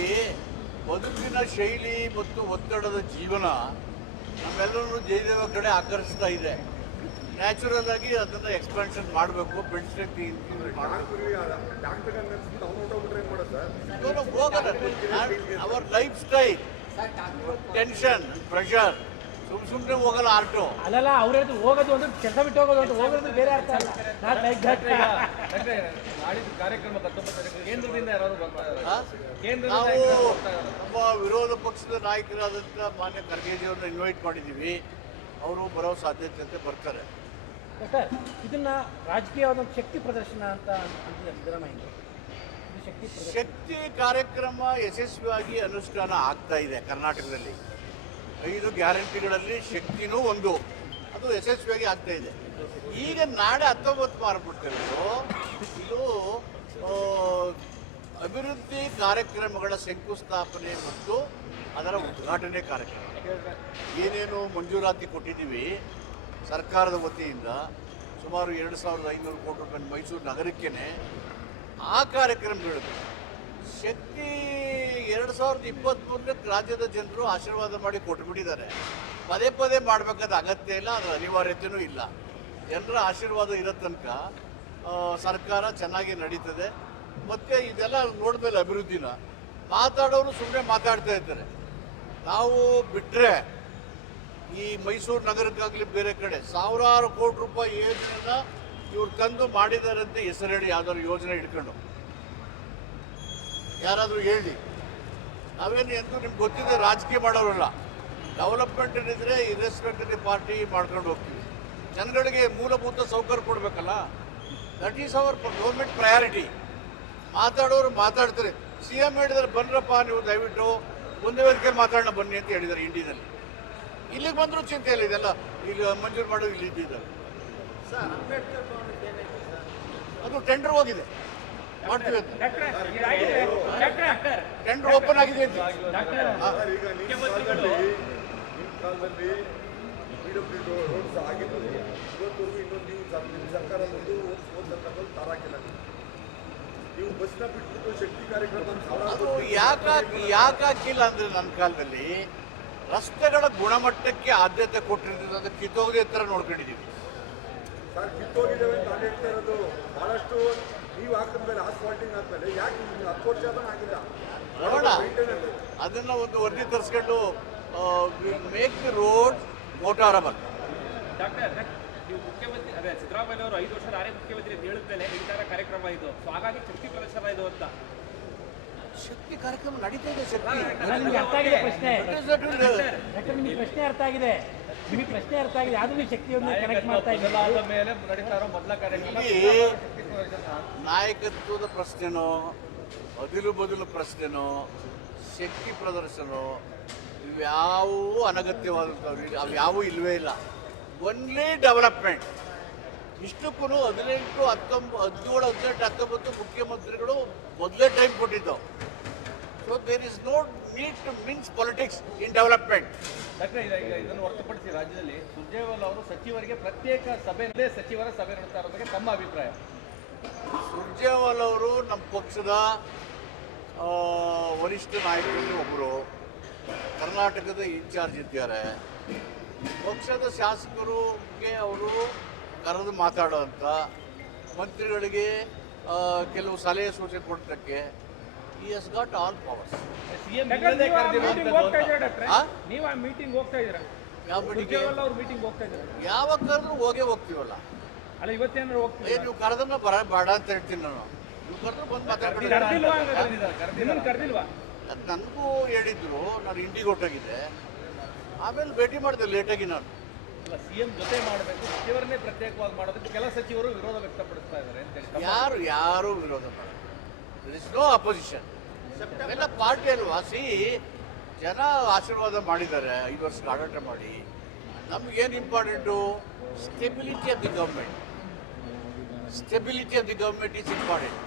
ಬದುಕಿನ ಶೈಲಿ ಮತ್ತು ಒತ್ತಡದ ಜೀವನ ನಮ್ಮೆಲ್ಲರನ್ನು ಜಯದೇವ ಕಡೆ ಆಕರ್ಷಿಸ್ತಾ ಇದೆ. ನ್ಯಾಚುರಲ್ ಆಗಿ ಅದನ್ನ ಎಕ್ಸ್ಪಾನ್ಷನ್ ಮಾಡಬೇಕು ಹೋಗಲ್ಲ. Our lifestyle tension pressure ಸುಮ್ ಸುಮ್ಮನೆ ಹೋಗಲ್ಲ ಆರ್ಟು. ಅಲ್ಲಲ್ಲ ಅವ್ರ ಹೇಳಿದ್ರು ಹೋಗೋದು ಅಂದ್ರೆ ಕೆಲಸ ಬಿಟ್ಟು ಹೋಗೋದು ಅಂತ ಹೋಗೋದು ಬೇರೆ ಅರ್ಥ ಅಲ್ಲ. ನಾವು? ನಮ್ಮ ವಿರೋಧ ಪಕ್ಷದ ನಾಯಕರಾದಂಥ ಮಾನ್ಯ ಖರ್ಗೆಜಿಯವ್ರನ್ನ ಇನ್ವೈಟ್ ಮಾಡಿದ್ದೀವಿ ಅವರು ಬರೋ ಸಾಧ್ಯತೆ ಅಂತ ಬರ್ತಾರೆ. ಡಾಕ್ಟರ್ ಇದನ್ನ ರಾಜಕೀಯವಾದ ಶಕ್ತಿ ಪ್ರದರ್ಶನ ಅಂತ ಸಿದ್ದರಾಮಯ್ಯ ಶಕ್ತಿ ಕಾರ್ಯಕ್ರಮ ಯಶಸ್ವಿಯಾಗಿ ಅನುಷ್ಠಾನ ಆಗ್ತಾ ಇದೆ ಕರ್ನಾಟಕದಲ್ಲಿ. ಐದು ಗ್ಯಾರಂಟಿಗಳಲ್ಲಿ ಶಕ್ತಿನೂ ಒಂದು. ಅದು ಯಶಸ್ವಿಯಾಗಿ ಆಗ್ತಾ ಇದೆ. ಈಗ ನಾಳೆ ಹತ್ತೊಂಬತ್ತು ಮಾರ್ಬಿಡ್ತಿರೋದು ಇದು ಅಭಿವೃದ್ಧಿ ಕಾರ್ಯಕ್ರಮಗಳ ಶಂಕುಸ್ಥಾಪನೆ ಮತ್ತು ಅದರ ಉದ್ಘಾಟನೆ ಕಾರ್ಯಕ್ರಮ. ಏನೇನು ಮಂಜೂರಾತಿ ಕೊಟ್ಟಿದ್ದೀವಿ ಸರ್ಕಾರದ ವತಿಯಿಂದ, ಸುಮಾರು ಎರಡು ಸಾವಿರದ ಐನೂರು ಕೋಟಿ ರೂಪಾಯಿ ಮೈಸೂರು ನಗರಕ್ಕೇನೆ, ಆ ಕಾರ್ಯಕ್ರಮಗಳು ಶಕ್ತಿ ಎರಡು ಸಾವಿರದ ಇಪ್ಪತ್ತ್ಮೂರಕ್ಕೆ ರಾಜ್ಯದ ಜನರು ಆಶೀರ್ವಾದ ಮಾಡಿ ಕೊಟ್ಟುಬಿಟ್ಟಿದ್ದಾರೆ ಪದೇ ಪದೇ ಮಾಡಬೇಕಾದ ಅಗತ್ಯ ಇಲ್ಲ, ಅದರ ಅನಿವಾರ್ಯತೆಯೂ ಇಲ್ಲ. ಜನರ ಆಶೀರ್ವಾದ ಇರೋ ತನಕ ಸರ್ಕಾರ ಚೆನ್ನಾಗಿ ನಡೀತದೆ. ಮತ್ತು ಇದೆಲ್ಲ ನೋಡಿದ್ಮೇಲೆ ಅಭಿವೃದ್ಧಿನ, ಮಾತಾಡೋರು ಸುಮ್ಮನೆ ಮಾತಾಡ್ತಾ ಇರ್ತಾರೆ. ನಾವು ಬಿಟ್ಟರೆ ಈ ಮೈಸೂರು ನಗರಕ್ಕಾಗಲಿ ಬೇರೆ ಕಡೆ ಸಾವಿರಾರು ಕೋಟಿ ರೂಪಾಯಿ ಯೋಜನೆನ ಇವ್ರು ತಂದು ಮಾಡಿದಾರಂತೆ ಹೆಸರು ಹೇಳಿ ಯಾವ್ದಾದ್ರು ಯೋಜನೆ ಇಟ್ಕೊಂಡು ಯಾರಾದರೂ ಹೇಳಿ. ನಾವೇನು ಎಂದು ನಿಮ್ಗೆ ಗೊತ್ತಿದೆ, ರಾಜಕೀಯ ಮಾಡೋರಲ್ಲ. ಡೆವಲಪ್ಮೆಂಟ್ ಏನಿದ್ರೆ ಇನ್ವೆಸ್ಟ್ಮೆಂಟ್ ಪಾರ್ಟಿ ಮಾಡ್ಕೊಂಡು ಹೋಗ್ತೀವಿ. ಜನಗಳಿಗೆ ಮೂಲಭೂತ ಸೌಕರ್ಯ ಕೊಡಬೇಕಲ್ಲ? That is our government priority ಮಾತಾಡೋರು ಮಾತಾಡ್ತಾರೆ. ಸಿ ಎಂ ಹೇಳಿದ್ರೆ ಬನ್ರಪ್ಪ ನೀವು ದಯವಿಟ್ಟು ಒಂದೇ ವೇದಿಕೆ ಮಾತಾಡೋಣ ಬನ್ನಿ ಅಂತ ಹೇಳಿದ್ದಾರೆ ಇಂಡಿಯಾದಲ್ಲಿ ಇಲ್ಲಿಗೆ ಬಂದರೂ ಚಿಂತೆ ಇಲ್ಲ ಇದೆಲ್ಲ ಇಲ್ಲಿ ಮಂಜೂರು ಮಾಡೋದು ಇಲ್ಲಿ ಇದ್ದಿದ್ದಾರೆ ಅದು ಟೆಂಡರ್ ಹೋಗಿದೆ. ಮಾಡ್ತೀವಿ ಟೆಂಡರ್ ಓಪನ್ ಆಗಿದೆ ಅಂತ. ಪಿ ಡಬ್ಲ್ಯೂ ರೋಡ್ಸ್ ಆಗಿದ್ದು ಇವತ್ತವರೆಗೂ ಇನ್ನೊಂದು ನೀವು ಸರ್ಕಾರ ಬಂದು ಓದ್ತಕ್ಕಂಥದ್ದು ತಾರಾಕಿಲ್ಲ ನೀವು. ಬಸ್ನ ಬಿಟ್ಬಿಟ್ಟು ಶಕ್ತಿ ಕಾರ್ಯಕ್ರಮ ಅಂತ ಸಾವಿರಾರು ಅದು ಕೋಟಿ ಯಾಕಾಗಿ ಯಾಕೆ ಹಾಕಿಲ್ಲ ಅಂದ್ರೆ ನನ್ನ ಕಾಲದಲ್ಲಿ ರಸ್ತೆಗಳ ಗುಣಮಟ್ಟಕ್ಕೆ ಆದ್ಯತೆ ಕೊಟ್ಟಿರ್ತೀವಿ ಅದು ಕಿತ್ತೋಗದೆ ಥರ ನೋಡ್ಕೊಂಡಿದ್ದೀವಿ ಸರ್ ಕಿತ್ತೋಗಿದ್ದೇವೆ ಅಂತ ನಾನು ಹೇಳ್ತಾ ಇರೋದು ಬಹಳಷ್ಟು ನೀವು ಹಾಕಿದ್ಮೇಲೆ ಆಸ್ಫಾಲ್ಟಿಂಗ್ ಆದ್ಮೇಲೆ ಯಾಕೆ ಹತ್ತು ವರ್ಷ ಆದ್ರೂ ಆಗಿಲ್ಲ? ನೋಡೋಣ. ಅದನ್ನ ಒಂದು ವರದಿ ತರಿಸ್ಕೊಂಡು make the road motorable doctor ನೀವು ಮುಖ್ಯಮಂತ್ರಿ ಅದೇ ಸಿದ್ದರಾಮಯ್ಯ ಅವರು ಐದು ವರ್ಷ ನಾನೇ ಮುಖ್ಯಮಂತ್ರಿ ಅಂತ ಹೇಳಿದ್ಮೇಲೆ ನಿರ್ಧಾರ ಕಾರ್ಯಕ್ರಮ ಇದು. ಸೊ ಹಾಗಾಗಿ ಶಕ್ತಿ ಪ್ರದರ್ಶನ ಇದು ಅಂತ. ಶಕ್ತಿ ಕಾರ್ಯಕ್ರಮ ನಡೀತಾ ಇದೆ ಶಕ್ತಿ. ಅರ್ಥ ಆಗಿದೆ ಪ್ರಶ್ನೆ. ಡಾಕ್ಟರ್ ನಿಮಗೆ ಪ್ರಶ್ನೆ ಅರ್ಥ ಆಗಿದೆ. ನಿಮಗೆ ಪ್ರಶ್ನೆ ಅರ್ಥ ಆಗಿದೆ. ಆದ್ರೂ ನೀವು ಶಕ್ತಿಯನ್ನು ಕನೆಕ್ಟ್ ಮಾಡ್ತಾ ಇದ್ದೀವಿ ಬದಲಾದ ಮೇಲೆ ನಡೀತಾ ಇರೋ ಮೊದಲ ಕಾರ್ಯಕ್ರಮ. ನಾಯಕತ್ವದ ಪ್ರಶ್ನೆನೋ ಅದಿಲು ಬದಲು ಪ್ರಶ್ನೆನೋ ಶಕ್ತಿ ಪ್ರದರ್ಶನೋ ಇವ್ಯಾವೂ ಅನಗತ್ಯವಾದಂಥವ್ರು ಅವ್ಯಾವೂ ಇಲ್ಲವೇ ಇಲ್ಲ. ಒನ್ಲಿ ಡೆವಲಪ್ಮೆಂಟ್ ಇಷ್ಟಕ್ಕೂ ಹದಿನೆಂಟು ಹತ್ತೊಂಬತ್ತು ಹದಿನೇಳು ಹದಿನೆಂಟು ಹತ್ತೊಂಬತ್ತು ಮುಖ್ಯಮಂತ್ರಿಗಳು ಮೊದಲೇ time ಕೊಟ್ಟಿದ್ದವು. So there is no need to means politics in development doctor ಈಗ ಈಗ ಇದನ್ನು ಹೊರತುಪಡಿಸಿ ರಾಜ್ಯದಲ್ಲಿ ಸುರ್ಜೇವಾಲ ಅವರು ಸಚಿವರಿಗೆ ಪ್ರತ್ಯೇಕ ಸಭೆಯಲ್ಲೇ ಸಚಿವರ ಸಭೆ ನಡೆಸ್ತಾ ಬಗ್ಗೆ ತಮ್ಮ ಅಭಿಪ್ರಾಯ. ಸುರ್ಜೇವಾಲ್ ಅವರು ನಮ್ಮ ಪಕ್ಷದ ವರಿಷ್ಠ ನಾಯಕರಲ್ಲಿ ಒಬ್ಬರು ಕರ್ನಾಟಕದ ಇನ್ಚಾರ್ಜ್ ಇದ್ದಾರೆ. ಪಕ್ಷದ ಶಾಸಕರಿಗೆ ಅವರು ಕರೆದು ಮಾತಾಡೋವಂಥ ಮಂತ್ರಿಗಳಿಗೆ ಕೆಲವು ಸಲಹೆ ಸೂಚನೆ ಕೊಡ್ತಕ್ಕೆ he's got all powers? ನೀವು ಆ ಮೀಟಿಂಗ್ ಹೋಗ್ತಾ ಇದ್ದೀರಾ ಯಾವ ಮೀಟಿಂಗ್ ಹೋಗ್ತಾ ಇದ್ದೀರಾ? ಯಾವಾಗ ಕರೆದ್ರು ಹೋಗೇ ಹೋಗ್ತೀವಲ್ಲ. ಅಲ್ಲ ಇವತ್ತೇನಾದ್ರು ಹೋಗ್ತೀರಾ? ಏ ನೀವು ಕರೆದನ್ನ ಬರ ಬೇಡ ಅಂತ ಹೇಳ್ತೀನಿ ನಾನು. ನೀವು ಕರೆದ್ರೆ ಬಂದು ಮಾತಾಡ್ತೀನಿ ಕರ್ದಿಲ್ವಾ? ಅದು ನನಗೂ ಹೇಳಿದ್ರು ನಾನು ಇಂಡಿಗೆ ಹೊಟ್ಟಾಗಿದ್ದೆ ಆಮೇಲೆ ಭೇಟಿ ಮಾಡಿದೆ ಲೇಟಾಗಿ ನಾನು. ಅಲ್ಲ ಸಿಎಂ ಜೊತೆ ಮಾಡಬೇಕು ಸಚಿವರನ್ನೇ ಪ್ರತ್ಯೇಕವಾಗಿ ಮಾಡೋದಕ್ಕೆ ಕೆಲ ಸಚಿವರು ವಿರೋಧ ವ್ಯಕ್ತಪಡಿಸ್ತಾ ಇದ್ದಾರೆ ಅಂತ ಹೇಳಿ. ಯಾರು ಯಾರು ವಿರೋಧ ಮಾಡಲ್ಲ. ಇಸ್ ನೋ ಅಪೋಸಿಷನ್ ಎಲ್ಲ ಪಾರ್ಟಿ ಅಲ್ವಾ? ಸಿ ಜನ ಆಶೀರ್ವಾದ ಮಾಡಿದ್ದಾರೆ ಐದು ವರ್ಷ ಆಡಳಿತ ಮಾಡಿ. ನಮ್ಗೇನು important stability of the government stability of the government is important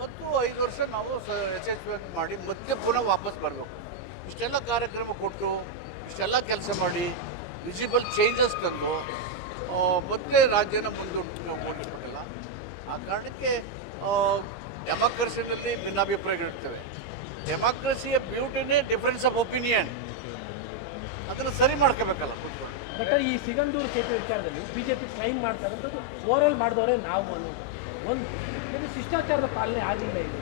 ಮತ್ತು ಐದು ವರ್ಷ ನಾವು ಯಶಸ್ವಿಯಾಗಿ ಮಾಡಿ ಮತ್ತೆ ಪುನಃ ವಾಪಸ್ ಬರಬೇಕು. ಇಷ್ಟೆಲ್ಲ ಕಾರ್ಯಕ್ರಮ ಕೊಟ್ಟು, ಇಷ್ಟೆಲ್ಲ ಕೆಲಸ ಮಾಡಿ ವಿಸಿಬಲ್ ಚೇಂಜಸ್ ತಂದು ಮತ್ತೆ ರಾಜ್ಯನ ಮುಂದೂಡ್ಕೊಂಡು ಕೊಟ್ಟಿಲ್ಲ ಆ ಕಾರಣಕ್ಕೆ ಡೆಮಾಕ್ರಸಿನಲ್ಲಿ ಭಿನ್ನಾಭಿಪ್ರಾಯಗಳಿರ್ತವೆ. ಡೆಮಾಕ್ರಸಿಯ ಬ್ಯೂಟಿನೇ ಡಿಫರೆನ್ಸ್ ಆಫ್ ಒಪಿನಿಯನ್ ಅದನ್ನು ಸರಿ ಮಾಡ್ಕೋಬೇಕಲ್ಲ ಬಟ್ ಈ ಸಿಗಂದೂರು ಸೇತುವೆ ವಿಚಾರದಲ್ಲಿ ಬಿಜೆಪಿ ಕ್ಲೈಮ್ ಮಾಡ್ತಾರೆ ಓವರ್ ಆಲ್ ಮಾಡಿದವರೇ ನಾವು ಅನ್ನೋದು. ಒಂದು ಇದು ಶಿಷ್ಟಾಚಾರದ ಪಾಲನೆ ಆಗಿಲ್ಲ ಇದು.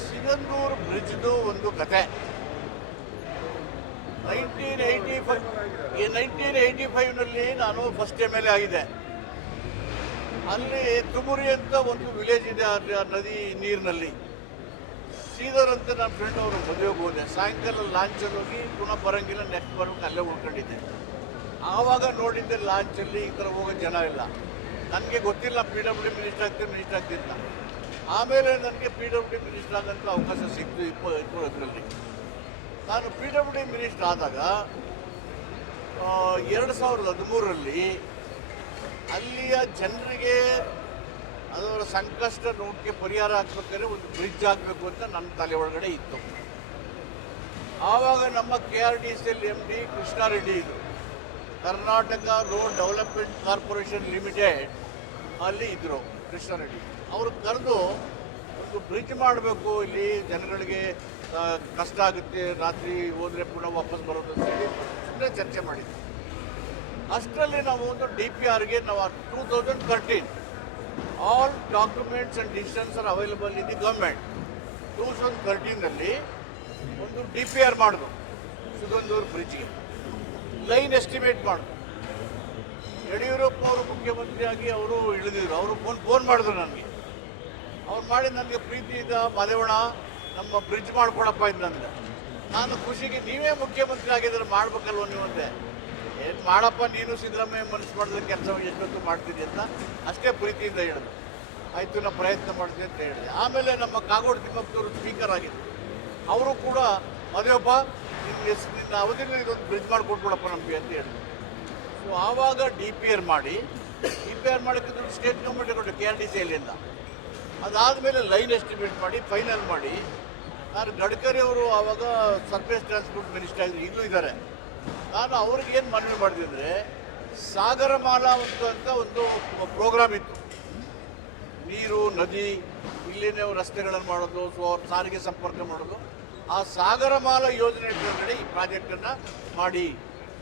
ಸಿಗಂದೂರು ಬ್ರಿಡ್ಜ್ದು ಒಂದು ಕತೆ. Nineteen eighty five nineteen eighty ಫೈವ್ನಲ್ಲಿ ನಾನು ಫಸ್ಟ್ ಎಂ ಎಲ್ ಆಗಿದೆ. ಅಲ್ಲಿ ತುಮುರಿ ಅಂತ ಒಂದು ವಿಲೇಜ್ ಇದೆ ಆ ನದಿ ನೀರಿನಲ್ಲಿ. ಸೀದರ್ ಅಂತ ನನ್ನ ಫ್ರೆಂಡ್ ಅವರು ಮದುವೆಗೆ ಹೋದೆ. ಸಾಯಂಕಾಲ ಲಾಂಚಲ್ಲಿ ಹೋಗಿ ಪುನಃ ಬರಂಗಿಲ್ಲ ನೆಕ್ಸ್ಟ್ ಬರ್ಬೇಕು ಅಲ್ಲೇ ಉಳ್ಕೊಂಡಿದ್ದೆ. ಆವಾಗ ನೋಡಿದ್ದೆ ಲಾಂಚಲ್ಲಿ ಈ ಥರ ಹೋಗೋ ಜನ ಇಲ್ಲ. ನನಗೆ ಗೊತ್ತಿಲ್ಲ ಪಿ ಡಬ್ಲ್ಯೂ ಡಿ ಮಿನಿಸ್ಟರ್ ಆಗ್ತೀನಿ ಮಿನಿಸ್ಟರ್ ಆಗ್ತಿಲ್ಲ. ಆಮೇಲೆ ನನಗೆ ಪಿ ಡಬ್ಲ್ಯೂ ಡಿ ಮಿನಿಸ್ಟರ್ ಆದಂಥ ಅವಕಾಶ ಸಿಕ್ತು ಇಪ್ಪ ಇಪ್ಪತ್ತರಲ್ಲಿ ನಾನು ಪಿ ಡಬ್ಲ್ಯೂ ಡಿ ಮಿನಿಸ್ಟರ್ ಆದಾಗ ಎರಡು ಸಾವಿರದ ಹದಿಮೂರರಲ್ಲಿ ಅಲ್ಲಿಯ ಜನರಿಗೆ ಅದರ ಸಂಕಷ್ಟ ನೋಟಕ್ಕೆ ಪರಿಹಾರ ಹಾಕ್ಬೇಕಾದ್ರೆ ಒಂದು ಬ್ರಿಡ್ಜ್ ಆಗಬೇಕು ಅಂತ ನನ್ನ ತಲೆ ಒಳಗಡೆ ಇತ್ತು. ಆವಾಗ ನಮ್ಮ K R D C L M D Krishna Reddy ಇದು Karnataka road development corporation limited ಅಲ್ಲಿ ಇದ್ದರು ಕೃಷ್ಣಾರೆಡ್ಡಿ ಅವರು ಕರೆದು ಒಂದು ಬ್ರಿಡ್ಜ್ ಮಾಡಬೇಕು, ಇಲ್ಲಿ ಜನಗಳಿಗೆ ಕಷ್ಟ ಆಗುತ್ತೆ, ರಾತ್ರಿ ಹೋದರೆ ಪುನಃ ವಾಪಸ್ ಬರೋದು ಅಂತ ಹೇಳಿ ಸುಮ್ಮನೆ ಚರ್ಚೆ ಮಾಡಿದ್ವಿ ಅಷ್ಟರಲ್ಲಿ ನಾವು ಒಂದು ಡಿ ಪಿ ಆರ್ಗೆ ನಾವು two thousand thirteen all documents and decisions are available in the government two thousand ತರ್ಟೀನಲ್ಲಿ ಒಂದು ಡಿ ಪಿ ಆರ್ ಮಾಡಿದ್ರು ಸುಗಂಧೂರು ಬ್ರಿಡ್ಜ್ಗೆ ಲೈನ್ ಎಸ್ಟಿಮೇಟ್ ಮಾಡಿದ್ರು ಯಡಿಯೂರಪ್ಪ ಅವರು ಮುಖ್ಯಮಂತ್ರಿಯಾಗಿ ಅವರು ಇಳಿದಿದ್ರು. ಅವರು ಫೋನ್ ಫೋನ್ ಮಾಡಿದ್ರು ನನಗೆ. ಅವ್ರು ಮಾಡಿ ನನಗೆ ಪ್ರೀತಿಯಿಂದ ಮಲೆವಣ ನಮ್ಮ ಬ್ರಿಡ್ಜ್ ಮಾಡ್ಕೊಡಪ್ಪ ಇದ್ದು ನನಗೆ ನಾನು ಖುಷಿಗೆ ನೀವೇ ಮುಖ್ಯಮಂತ್ರಿ ಆಗಿದ್ರೆ ಮಾಡ್ಬೇಕಲ್ವ ನೀವು ಅಂದೆ ಏನು ಮಾಡಪ್ಪ ನೀನು ಸಿದ್ದರಾಮಯ್ಯ ಮನಸ್ಸು ಮಾಡಿದ್ರೆ ಕೆಲಸ ಎಷ್ಟೊತ್ತು ಮಾಡ್ತೀನಿ ಅಂತ ಅಷ್ಟೇ ಪ್ರೀತಿಯಿಂದ ಹೇಳಿದೆ ಆಯಿತು, ನಾ ಪ್ರಯತ್ನ ಮಾಡ್ತೀನಿ ಅಂತ ಹೇಳಿದೆ. ಆಮೇಲೆ ನಮ್ಮ ಕಾಗೋಡು ತಿಮ್ಮಪ್ಪನವರು ಸ್ಪೀಕರ್ ಆಗಿದ್ರು. ಅವರು ಕೂಡ, ಮದುವೆಪ್ಪ ನಿನ್ನ ಎಷ್ಟು ನಿನ್ನ ಅವಧಿಯಲ್ಲಿ ಇದೊಂದು ಬ್ರಿಡ್ಜ್ ಮಾಡಿಕೊಟ್ಬಿಡಪ್ಪ ನಮಗೆ ಅಂತ ಹೇಳಿದ್ರು. ಸೊ ಆವಾಗ ಡಿ ಪಿ ಆರ್ ಮಾಡಿ D P R state government ಕೊಟ್ಟು ಕೆ ಆರ್ ಡಿ ಸಿ ಎಲ್ಲಿಂದ ಅದಾದಮೇಲೆ ಲೈನ್ ಎಸ್ಟಿಮೇಟ್ ಮಾಡಿ ಫೈನಲ್ ಮಾಡಿ. ನಾನು ಗಡ್ಕರಿ ಅವರು ಆವಾಗ ಸರ್ಫೇಸ್ ಟ್ರಾನ್ಸ್ಪೋರ್ಟ್ ಮಿನಿಸ್ಟರ್ ಇದ್ರು, ಈಗಲೂ ಇದ್ದಾರೆ. ನಾನು ಅವ್ರಿಗೆ ಏನು ಮನವಿ ಮಾಡಿದೆ ಸಾಗರಮಾಲಾ ಒಂದು ಅಂತ ಒಂದು ಪ್ರೋಗ್ರಾಮ್ ಇತ್ತು. ನೀರು, ನದಿ, ಇಲ್ಲಿನೇ ರಸ್ತೆಗಳನ್ನು ಮಾಡೋದು ಸೊ ಅವ್ರ ಸಾರಿಗೆ ಸಂಪರ್ಕ ಮಾಡೋದು. ಆ ಸಾಗರಮಾಲಾ ಯೋಜನೆ ಈ ಪ್ರಾಜೆಕ್ಟನ್ನು ಮಾಡಿ.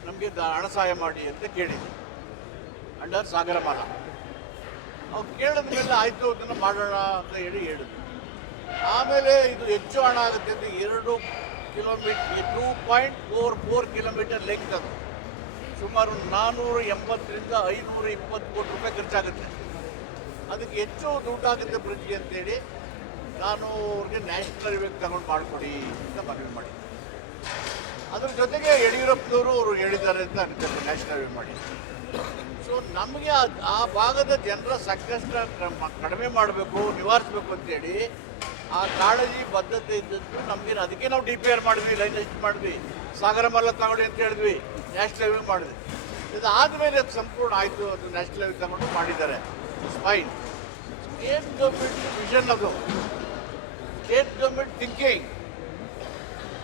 ನಮಗೆ ಹಣ ಸಹಾಯ ಮಾಡಿ ಅಂತ ಕೇಳಿದ್ವಿ. ಅಂಡರ್ ಸಾಗರಮಾಲ ಅವ್ರು ಕೇಳಿದ ಮೇಲೆ ಆಯಿತು ಅದನ್ನು ಮಾಡೋಣ ಅಂತ ಹೇಳಿ ಹೇಳಿದ್ವಿ ಆಮೇಲೆ ಇದು ಹೆಚ್ಚು ಹಣ ಆಗುತ್ತೆ ಅಂತ ಎರಡು kilometre two point four four kilometre length ಅದು. ಸುಮಾರು ನಾನ್ನೂರ ಎಂಬತ್ತರಿಂದ ಐನೂರ ಇಪ್ಪತ್ತು ಕೋಟಿ ರೂಪಾಯಿ ಖರ್ಚಾಗುತ್ತೆ. ಅದಕ್ಕೆ ಹೆಚ್ಚು ದುಡ್ಡಾಗುತ್ತೆ ಬ್ರಿಡ್ಜ್ಗೆ ಅಂತೇಳಿ ನಾನು ಅವ್ರಿಗೆ ನ್ಯಾಷನಲ್ ಹೈವೇಗೆ ತಗೊಂಡು ಮಾಡಿಕೊಡಿ ಅಂತ ಮನವಿ ಮಾಡಿದ್ದೆ. ಅದ್ರ ಜೊತೆಗೆ ಯಡಿಯೂರಪ್ಪನವರು ಅವರು ಹೇಳಿದ್ದಾರೆ ಅಂತ ಅನ್ಕೊಂಡು ನ್ಯಾಷನಲ್ ಹೈವೇ ಮಾಡಿ ಸೊ ನಮಗೆ ಆ- ಭಾಗದ ಜನರ ಸಂಕಷ್ಟ ಕಡಿಮೆ ಮಾಡಬೇಕು, ನಿವಾರಿಸಬೇಕು ಅಂತೇಳಿ ಆ ಕಾಳಜಿ, ಬದ್ಧತೆ ಇದ್ದದ್ದು ನಮಗೆ ಅದಕ್ಕೆ ನಾವು ಡಿ ಪಿ ಆರ್ ಮಾಡಿದ್ವಿ, ಲೈನ್ ಎಸ್ಟ್ ಮಾಡಿದ್ವಿ, ಸಾಗರ ಮಲ್ಲ ತಗೊಳ್ಳಿ ಅಂತ ಹೇಳಿದ್ವಿ ನ್ಯಾಷನಲ್ ಹೈವೇ ಮಾಡಿದ್ವಿ. ಇದಾದಮೇಲೆ ಅದು ಸಂಪೂರ್ಣ ಆಯಿತು, ಅದು ನ್ಯಾಷನಲ್ ಹೈವೇ ತಗೊಂಡು ಮಾಡಿದ್ದಾರೆ. ಸ್ಪೈನ್ ಸ್ಟೇಟ್ ಗೌರ್ಮೆಂಟ್ ವಿಷನ್ ಅದು. ಸ್ಟೇಟ್ ಗೌರ್ಮೆಂಟ್ ಥಿಂಕಿಂಗ್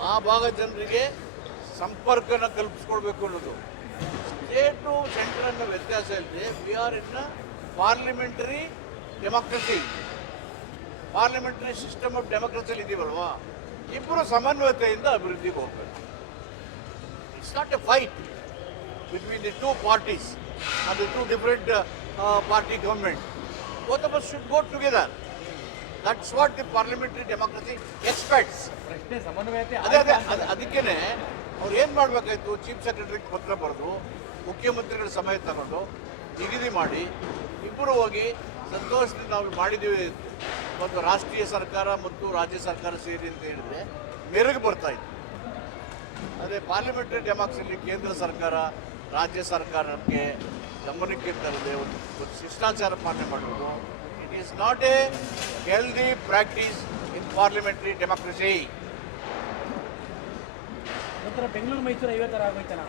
ಆ ಭಾಗದ ಜನರಿಗೆ ಸಂಪರ್ಕನ ಕಲ್ಪಿಸ್ಕೊಳ್ಬೇಕು ಅನ್ನೋದು. ಸ್ಟೇಟು ಸೆಂಟ್ರ್ ಅನ್ನೋ ವ್ಯತ್ಯಾಸ ಇಲ್ಲದೆ we are in parliamentary democracy parliamentary system of ಡೆಮೋಕ್ರಸಿಯಲ್ಲಿ ಇದೀವಲ್ವಾ? ಇಬ್ಬರು ಸಮನ್ವಯತೆಯಿಂದ ಅಭಿವೃದ್ಧಿಗೆ ಹೋಗ್ಬೇಕು. It's not a fight between the two parties and the two different party government party government. Together that's what the go together. Expects ಅದೇ ಅದ್- ಅದಕ್ಕೇನೆ ಅವ್ರು ಏನು ಮಾಡಬೇಕಾಯ್ತು? ಚೀಫ್ ಸೆಕ್ರೆಟರಿಗೆ ಪತ್ರ ಬರೆದು, ಮುಖ್ಯಮಂತ್ರಿಗಳ ಸಮಯ ತಗೊಂಡು, ನಿಗದಿ ಮಾಡಿ ಇಬ್ಬರು ಹೋಗಿ ಸಂತೋಷದಿಂದ ನಾವು ಮಾಡಿದ್ದೀವಿ ಮತ್ತು ರಾಷ್ಟ್ರೀಯ ಸರ್ಕಾರ ಮತ್ತು ರಾಜ್ಯ ಸರ್ಕಾರ ಸೇರಿ ಅಂತ ಹೇಳಿದ್ರೆ ಮೆರುಗು ಬರ್ತಾ ಇತ್ತು. ಅದೇ ಪಾರ್ಲಿಮೆಂಟರಿ ಡೆಮಾಕ್ರಸಿಯಲ್ಲಿ ಕೇಂದ್ರ ಸರ್ಕಾರ, ರಾಜ್ಯ ಸರ್ಕಾರಕ್ಕೆ ಗಮನಕ್ಕೆ ತರದೆ ಒಂದು ಒಂದು ಶಿಷ್ಟಾಚಾರ ಪಾಲನೆ ಮಾಡುವುದು. It is not a healthy practice in parliamentary democracy ಒಂಥರ ಬೆಂಗಳೂರು ಮೈಸೂರು ಐವೇ ಥರ ಆಗೋಯ್ತಲ್ಲ.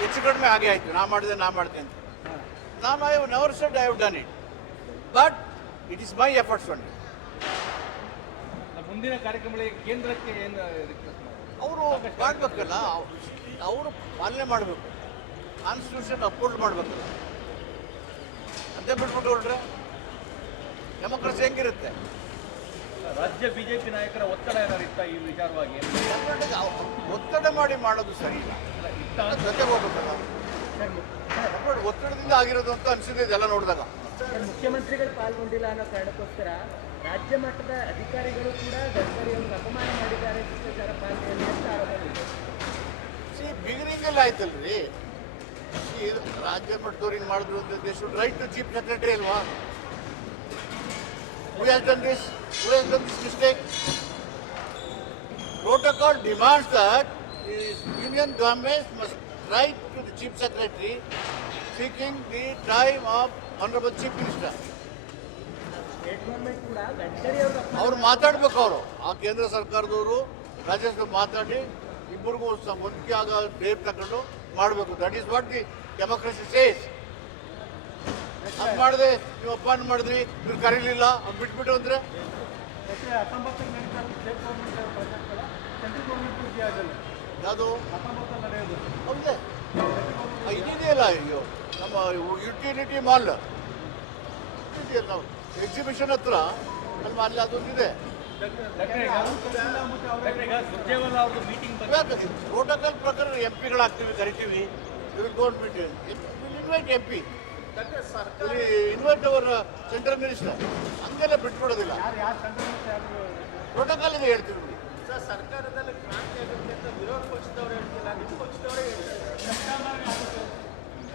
ಹೆಚ್ಚು ಕಡಿಮೆ ಹಾಗೆ ಆಯಿತು. ನಾ ಮಾಡಿದೆ ನಾ ಮಾಡಿದೆ ಅಂತ. ನಾನು I never never said I have done it but it is my efforts on ಮುಂದಿನ ಕಾರ್ಯಕ್ರಮಗಳಿಗೆ ಕೇಂದ್ರಕ್ಕೆ ಏನು ಅವರು ಮಾಡಬೇಕಲ್ಲ ಅವರು ಪಾಲನೆ ಮಾಡಬೇಕು. ಕಾನ್ಸ್ಟಿಟ್ಯೂಷನ್ ಅಪ್ರೂವ್ ಮಾಡಬೇಕಲ್ಲ ಅದೇ ಬಿಟ್ಬಿಟ್ಟು ಹೊರಟ್ರೆ ಡೆಮೋಕ್ರಸಿ ಹೆಂಗಿರುತ್ತೆ? ರಾಜ್ಯ ಬಿಜೆಪಿ ನಾಯಕರ ಒತ್ತಡ ಏನಾದ್ರು ಇತ್ತ ಈ ವಿಚಾರವಾಗಿ? ಒತ್ತಡ ಮಾಡಿ ಮಾಡೋದು ಸರಿ ಇಲ್ಲ. ಹೋಗ್ಬೇಕಲ್ಲ. ಒತ್ತಡದಿಂದ ಆಗಿರೋದು ಅಂತ ಅನಿಸಿದೆ ಇದೆಲ್ಲ ನೋಡಿದಾಗ. ಮುಖ್ಯಮಂತ್ರಿಗಳು ಪಾಲ್ಗೊಂಡಿಲ್ಲ ಅನ್ನೋ ಕಾರಣಕ್ಕೋಸ್ಕರ ರಾಜ್ಯ ಮಟ್ಟದ ಅಧಿಕಾರಿಗಳು ಕೂಡ ಗಡ್ಕರಿ ಅವರಿಗೆ ಅಪಮಾನ ಮಾಡಿದ್ದಾರೆ ಭ್ರಷ್ಟಾಚಾರ ಪಾಲನೆಯಲ್ಲಿ ಅಂತ ಆರೋಪ ಇದೆ. ಸಿ ಬಿಗಿನಿಂಗ್ ಎಲ್ಲ ಆಯ್ತಲ್ರಿ. ಈ ರಾಜ್ಯ ಮಟ್ಟದವ್ರು ಹಿಂಗೆ ಮಾಡಿದ್ರು ಅಂತ ದೇಶ ರೈಟ್ ಟು ಚೀಫ್ ಸೆಕ್ರೆಟರಿ ಅಲ್ವಾ? We has done this done this mistake protocol demands that union government must write to the chief secretary seeking the time of honorable chief minister. ಅವ್ರು ಮಾತಾಡ್ಬೇಕು ಅವರು ಆ ಕೇಂದ್ರ ಸರ್ಕಾರದವರು ರಾಜ್ಯ ಮಾತಾಡಿ ಇಬ್ಬರಿಗೂ ಹೊಂದಿಕೆ ಆಗೋ ಡೇಟ್ ತಗೊಂಡು ಮಾಡಬೇಕು that is what the democracy says ಅದು ಮಾಡಿದೆ ನೀವು ಅಪಾಯಿಂಟ್ ಮಾಡಿದ್ರಿ ನೀವು ಕರೀಲಿಲ್ಲ ಅವ್ನು ಬಿಟ್ಬಿಟ್ಟು ಅಂದ್ರೆ ಯಾವುದು ಹೌದೇ? ಆ, ಇದಿದೆಯಲ್ಲ ಅಯ್ಯೋ ನಮ್ಮ ಯುಟಿಲಿಟಿ ಮಾಲ್ ಇದೆಯಲ್ಲ ನಾವು ಎಕ್ಸಿಬಿಷನ್ ಹತ್ರ ಅಲ್ಲಿ ಅಲ್ಲಿ ಅದೊಂದಿದೆ ಪ್ರೋಟೋಕಾಲ್ ಪ್ರಕಾರ ಎಂ ಪಿಗಳಾಗ್ತೀವಿ ಕರಿತೀವಿ. Gold meeting invite M P invite ಅವರ ಸೆಂಟ್ರಲ್ ಮಿನಿಸ್ಟರ್ ಹಂಗೆಲ್ಲ ಬಿಟ್ಬಿಡೋದಿಲ್ಲ ಯಾರು ಯಾರು ಸೆಂಟ್ರಲ್ ಮಿನಿಸ್ಟರ್ ಯಾರು ಪ್ರೋಟೋಕಾಲ್ ಇದೆ ಹೇಳ್ತೀವಿ ಬಿಡಿ ಸರ್ ಸರ್ಕಾರದಲ್ಲಿ ಕ್ರಾಂತಿ ಆಗುತ್ತೆ ಅಂತ ವಿರೋಧ ಪಕ್ಷದವರು ಹೇಳ್ತಿಲ್ಲ ನಿಮ್ಮ ಪಕ್ಷದವರೇ ಹೇಳ್ತಾರೆ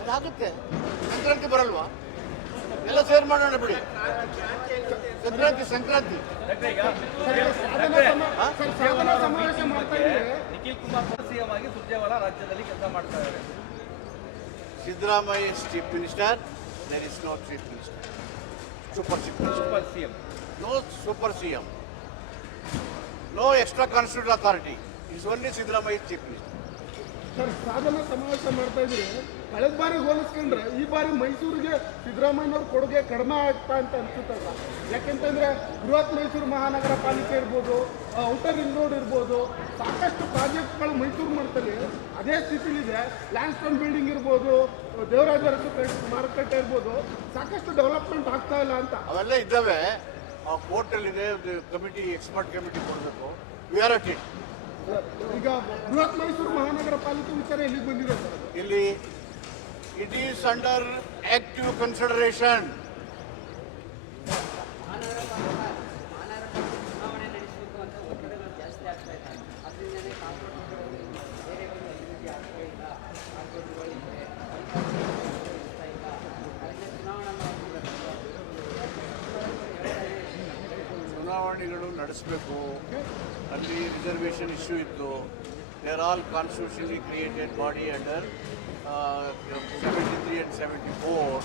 ಅದಾಗುತ್ತೆ ಸಂಕ್ರಾಂತಿ ಬರಲ್ವಾ ಎಲ್ಲ ಸೇರ್ ಮಾಡೋಣ ಬಿಡಿ ಸಂಕ್ರಾಂತಿ ಸಂಕ್ರಾಂತಿ ನಿಖಿಲ್ ಕುಮಾರ್ ಸಿಎಂ ಆಗಿ ಸುರ್ಜೇವಾಲ ರಾಜ್ಯದಲ್ಲಿ ಕೆಲಸ ಮಾಡ್ತಾ ಇದ್ದಾರೆ Sidramaya is chief minister, there is no chief minister. Super chief minister. Super CM. No super CM. No extra constitutional authority. It is only Sidramaya is chief minister. Sir, ಸಾಧನ ಸಮಾವೇಶ ಮಾಡ್ತಾ ಇದ್ರಿ ಕಳೆದ ಬಾರಿ ಹೋಲಿಸ್ಕೊಂಡ್ರೆ ಈ ಬಾರಿ ಮೈಸೂರಿಗೆ ಸಿದ್ದರಾಮಯ್ಯವ್ರ ಕೊಡುಗೆ ಕಡಿಮೆ ಆಗ್ತಾ ಅಂತ ಅನ್ಸುತ್ತಲ್ಲ ಯಾಕೆಂತಂದ್ರೆ ಬೃಹತ್ ಮೈಸೂರು ಮಹಾನಗರ ಪಾಲಿಕೆ ಇರ್ಬೋದು ಔಟರ್ ರಿಂಗ್ ರೋಡ್ ಇರ್ಬೋದು, ಸಾಕಷ್ಟು ಪ್ರಾಜೆಕ್ಟ್ಗಳು ಮೈಸೂರು ಮಾಡ್ತಾರೆ ಅದೇ ಸ್ಥಿತಿಲಿದೆ. ಲ್ಯಾಂಡ್ ಬಿಲ್ಡಿಂಗ್ ಇರ್ಬೋದು, ದೇವರಾಜ ಮಾರುಕಟ್ಟೆ ಇರ್ಬೋದು, ಸಾಕಷ್ಟು ಡೆವಲಪ್ಮೆಂಟ್ ಆಗ್ತಾ ಇಲ್ಲ ಅಂತ. ಅವೆಲ್ಲ ಇದ್ದಾವೆ. ಆ ಕೋರ್ಟಲ್ಲಿದೆ ಕಮಿಟಿ, ಎಕ್ಸ್ಪರ್ಟ್ ಕಮಿಟಿ ಕೊಡಬೇಕು. ವಿ ಆರ್ ಅಟ್ ಈಗ ಬೃಹತ್ ಮೈಸೂರು ಮಹಾನಗರ ಪಾಲಿಕೆ ವಿಚಾರ ಎಲ್ಲಿಗೆ ಬಂದಿದೆ ಇಲ್ಲಿ it is under active consideration ಚುನಾವಣೆ ನಡೆಸಬೇಕು ಅಂತ ಒತ್ತಡಗಳು ಜಾಸ್ತಿ ಆಗ್ತಾ ಇದೆ ಅದರಿಂದನೇ ಕಾಂಗ್ರೆಸ್ ಬೇರೆ ಬೇರೆ ಅಭಿವೃದ್ಧಿ ಆಗ್ತಾ ಇಲ್ಲ ಕಾರ್ಪೊರೇಟ್ಗಳಿದೆ ಇಷ್ಟ ಇಲ್ಲ ಅದಕ್ಕೆ ಚುನಾವಣಾ ಮಾಡಬೇಕು ಚುನಾವಣೆಗಳು ನಡೆಸಬೇಕು ಅಲ್ಲಿ ರಿಸರ್ವೇಷನ್ ಇಶ್ಯೂ ಇತ್ತು. They are all constitutionally created body under seventy three and seventy four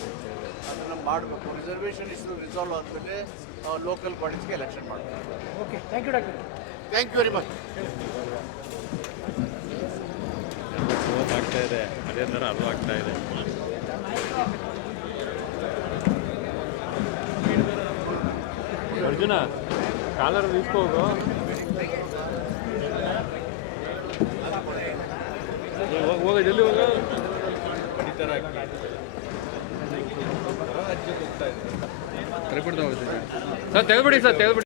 ಅದನ್ನು ಮಾಡಬೇಕು. ರಿಸರ್ವೇಷನ್ ಇಶ್ಯೂ ರಿಸಾಲ್ವ್ ಆದಮೇಲೆ ಲೋಕಲ್ ಬಾಡೀಸ್ಗೆ ಎಲೆಕ್ಷನ್ ಮಾಡಬೇಕು. Okay thank you doctor thank you very much ಆಗ್ತಾ ಇದೆ ಅದೇ ಥರ ಅದು ಆಗ್ತಾ ಇದೆ ಅರ್ಜುನ ಕಾಲರ್ ಇಸ್ಕೋಗು ಹೋಗ ಜಲ್ದಿ ಹೋಗ. ಪಡಿತರ ಸರ್ ತೆಗೆದ್ಬಿಡಿ ಸರ್ ತೆಗೆದ್ಬಿಡಿ.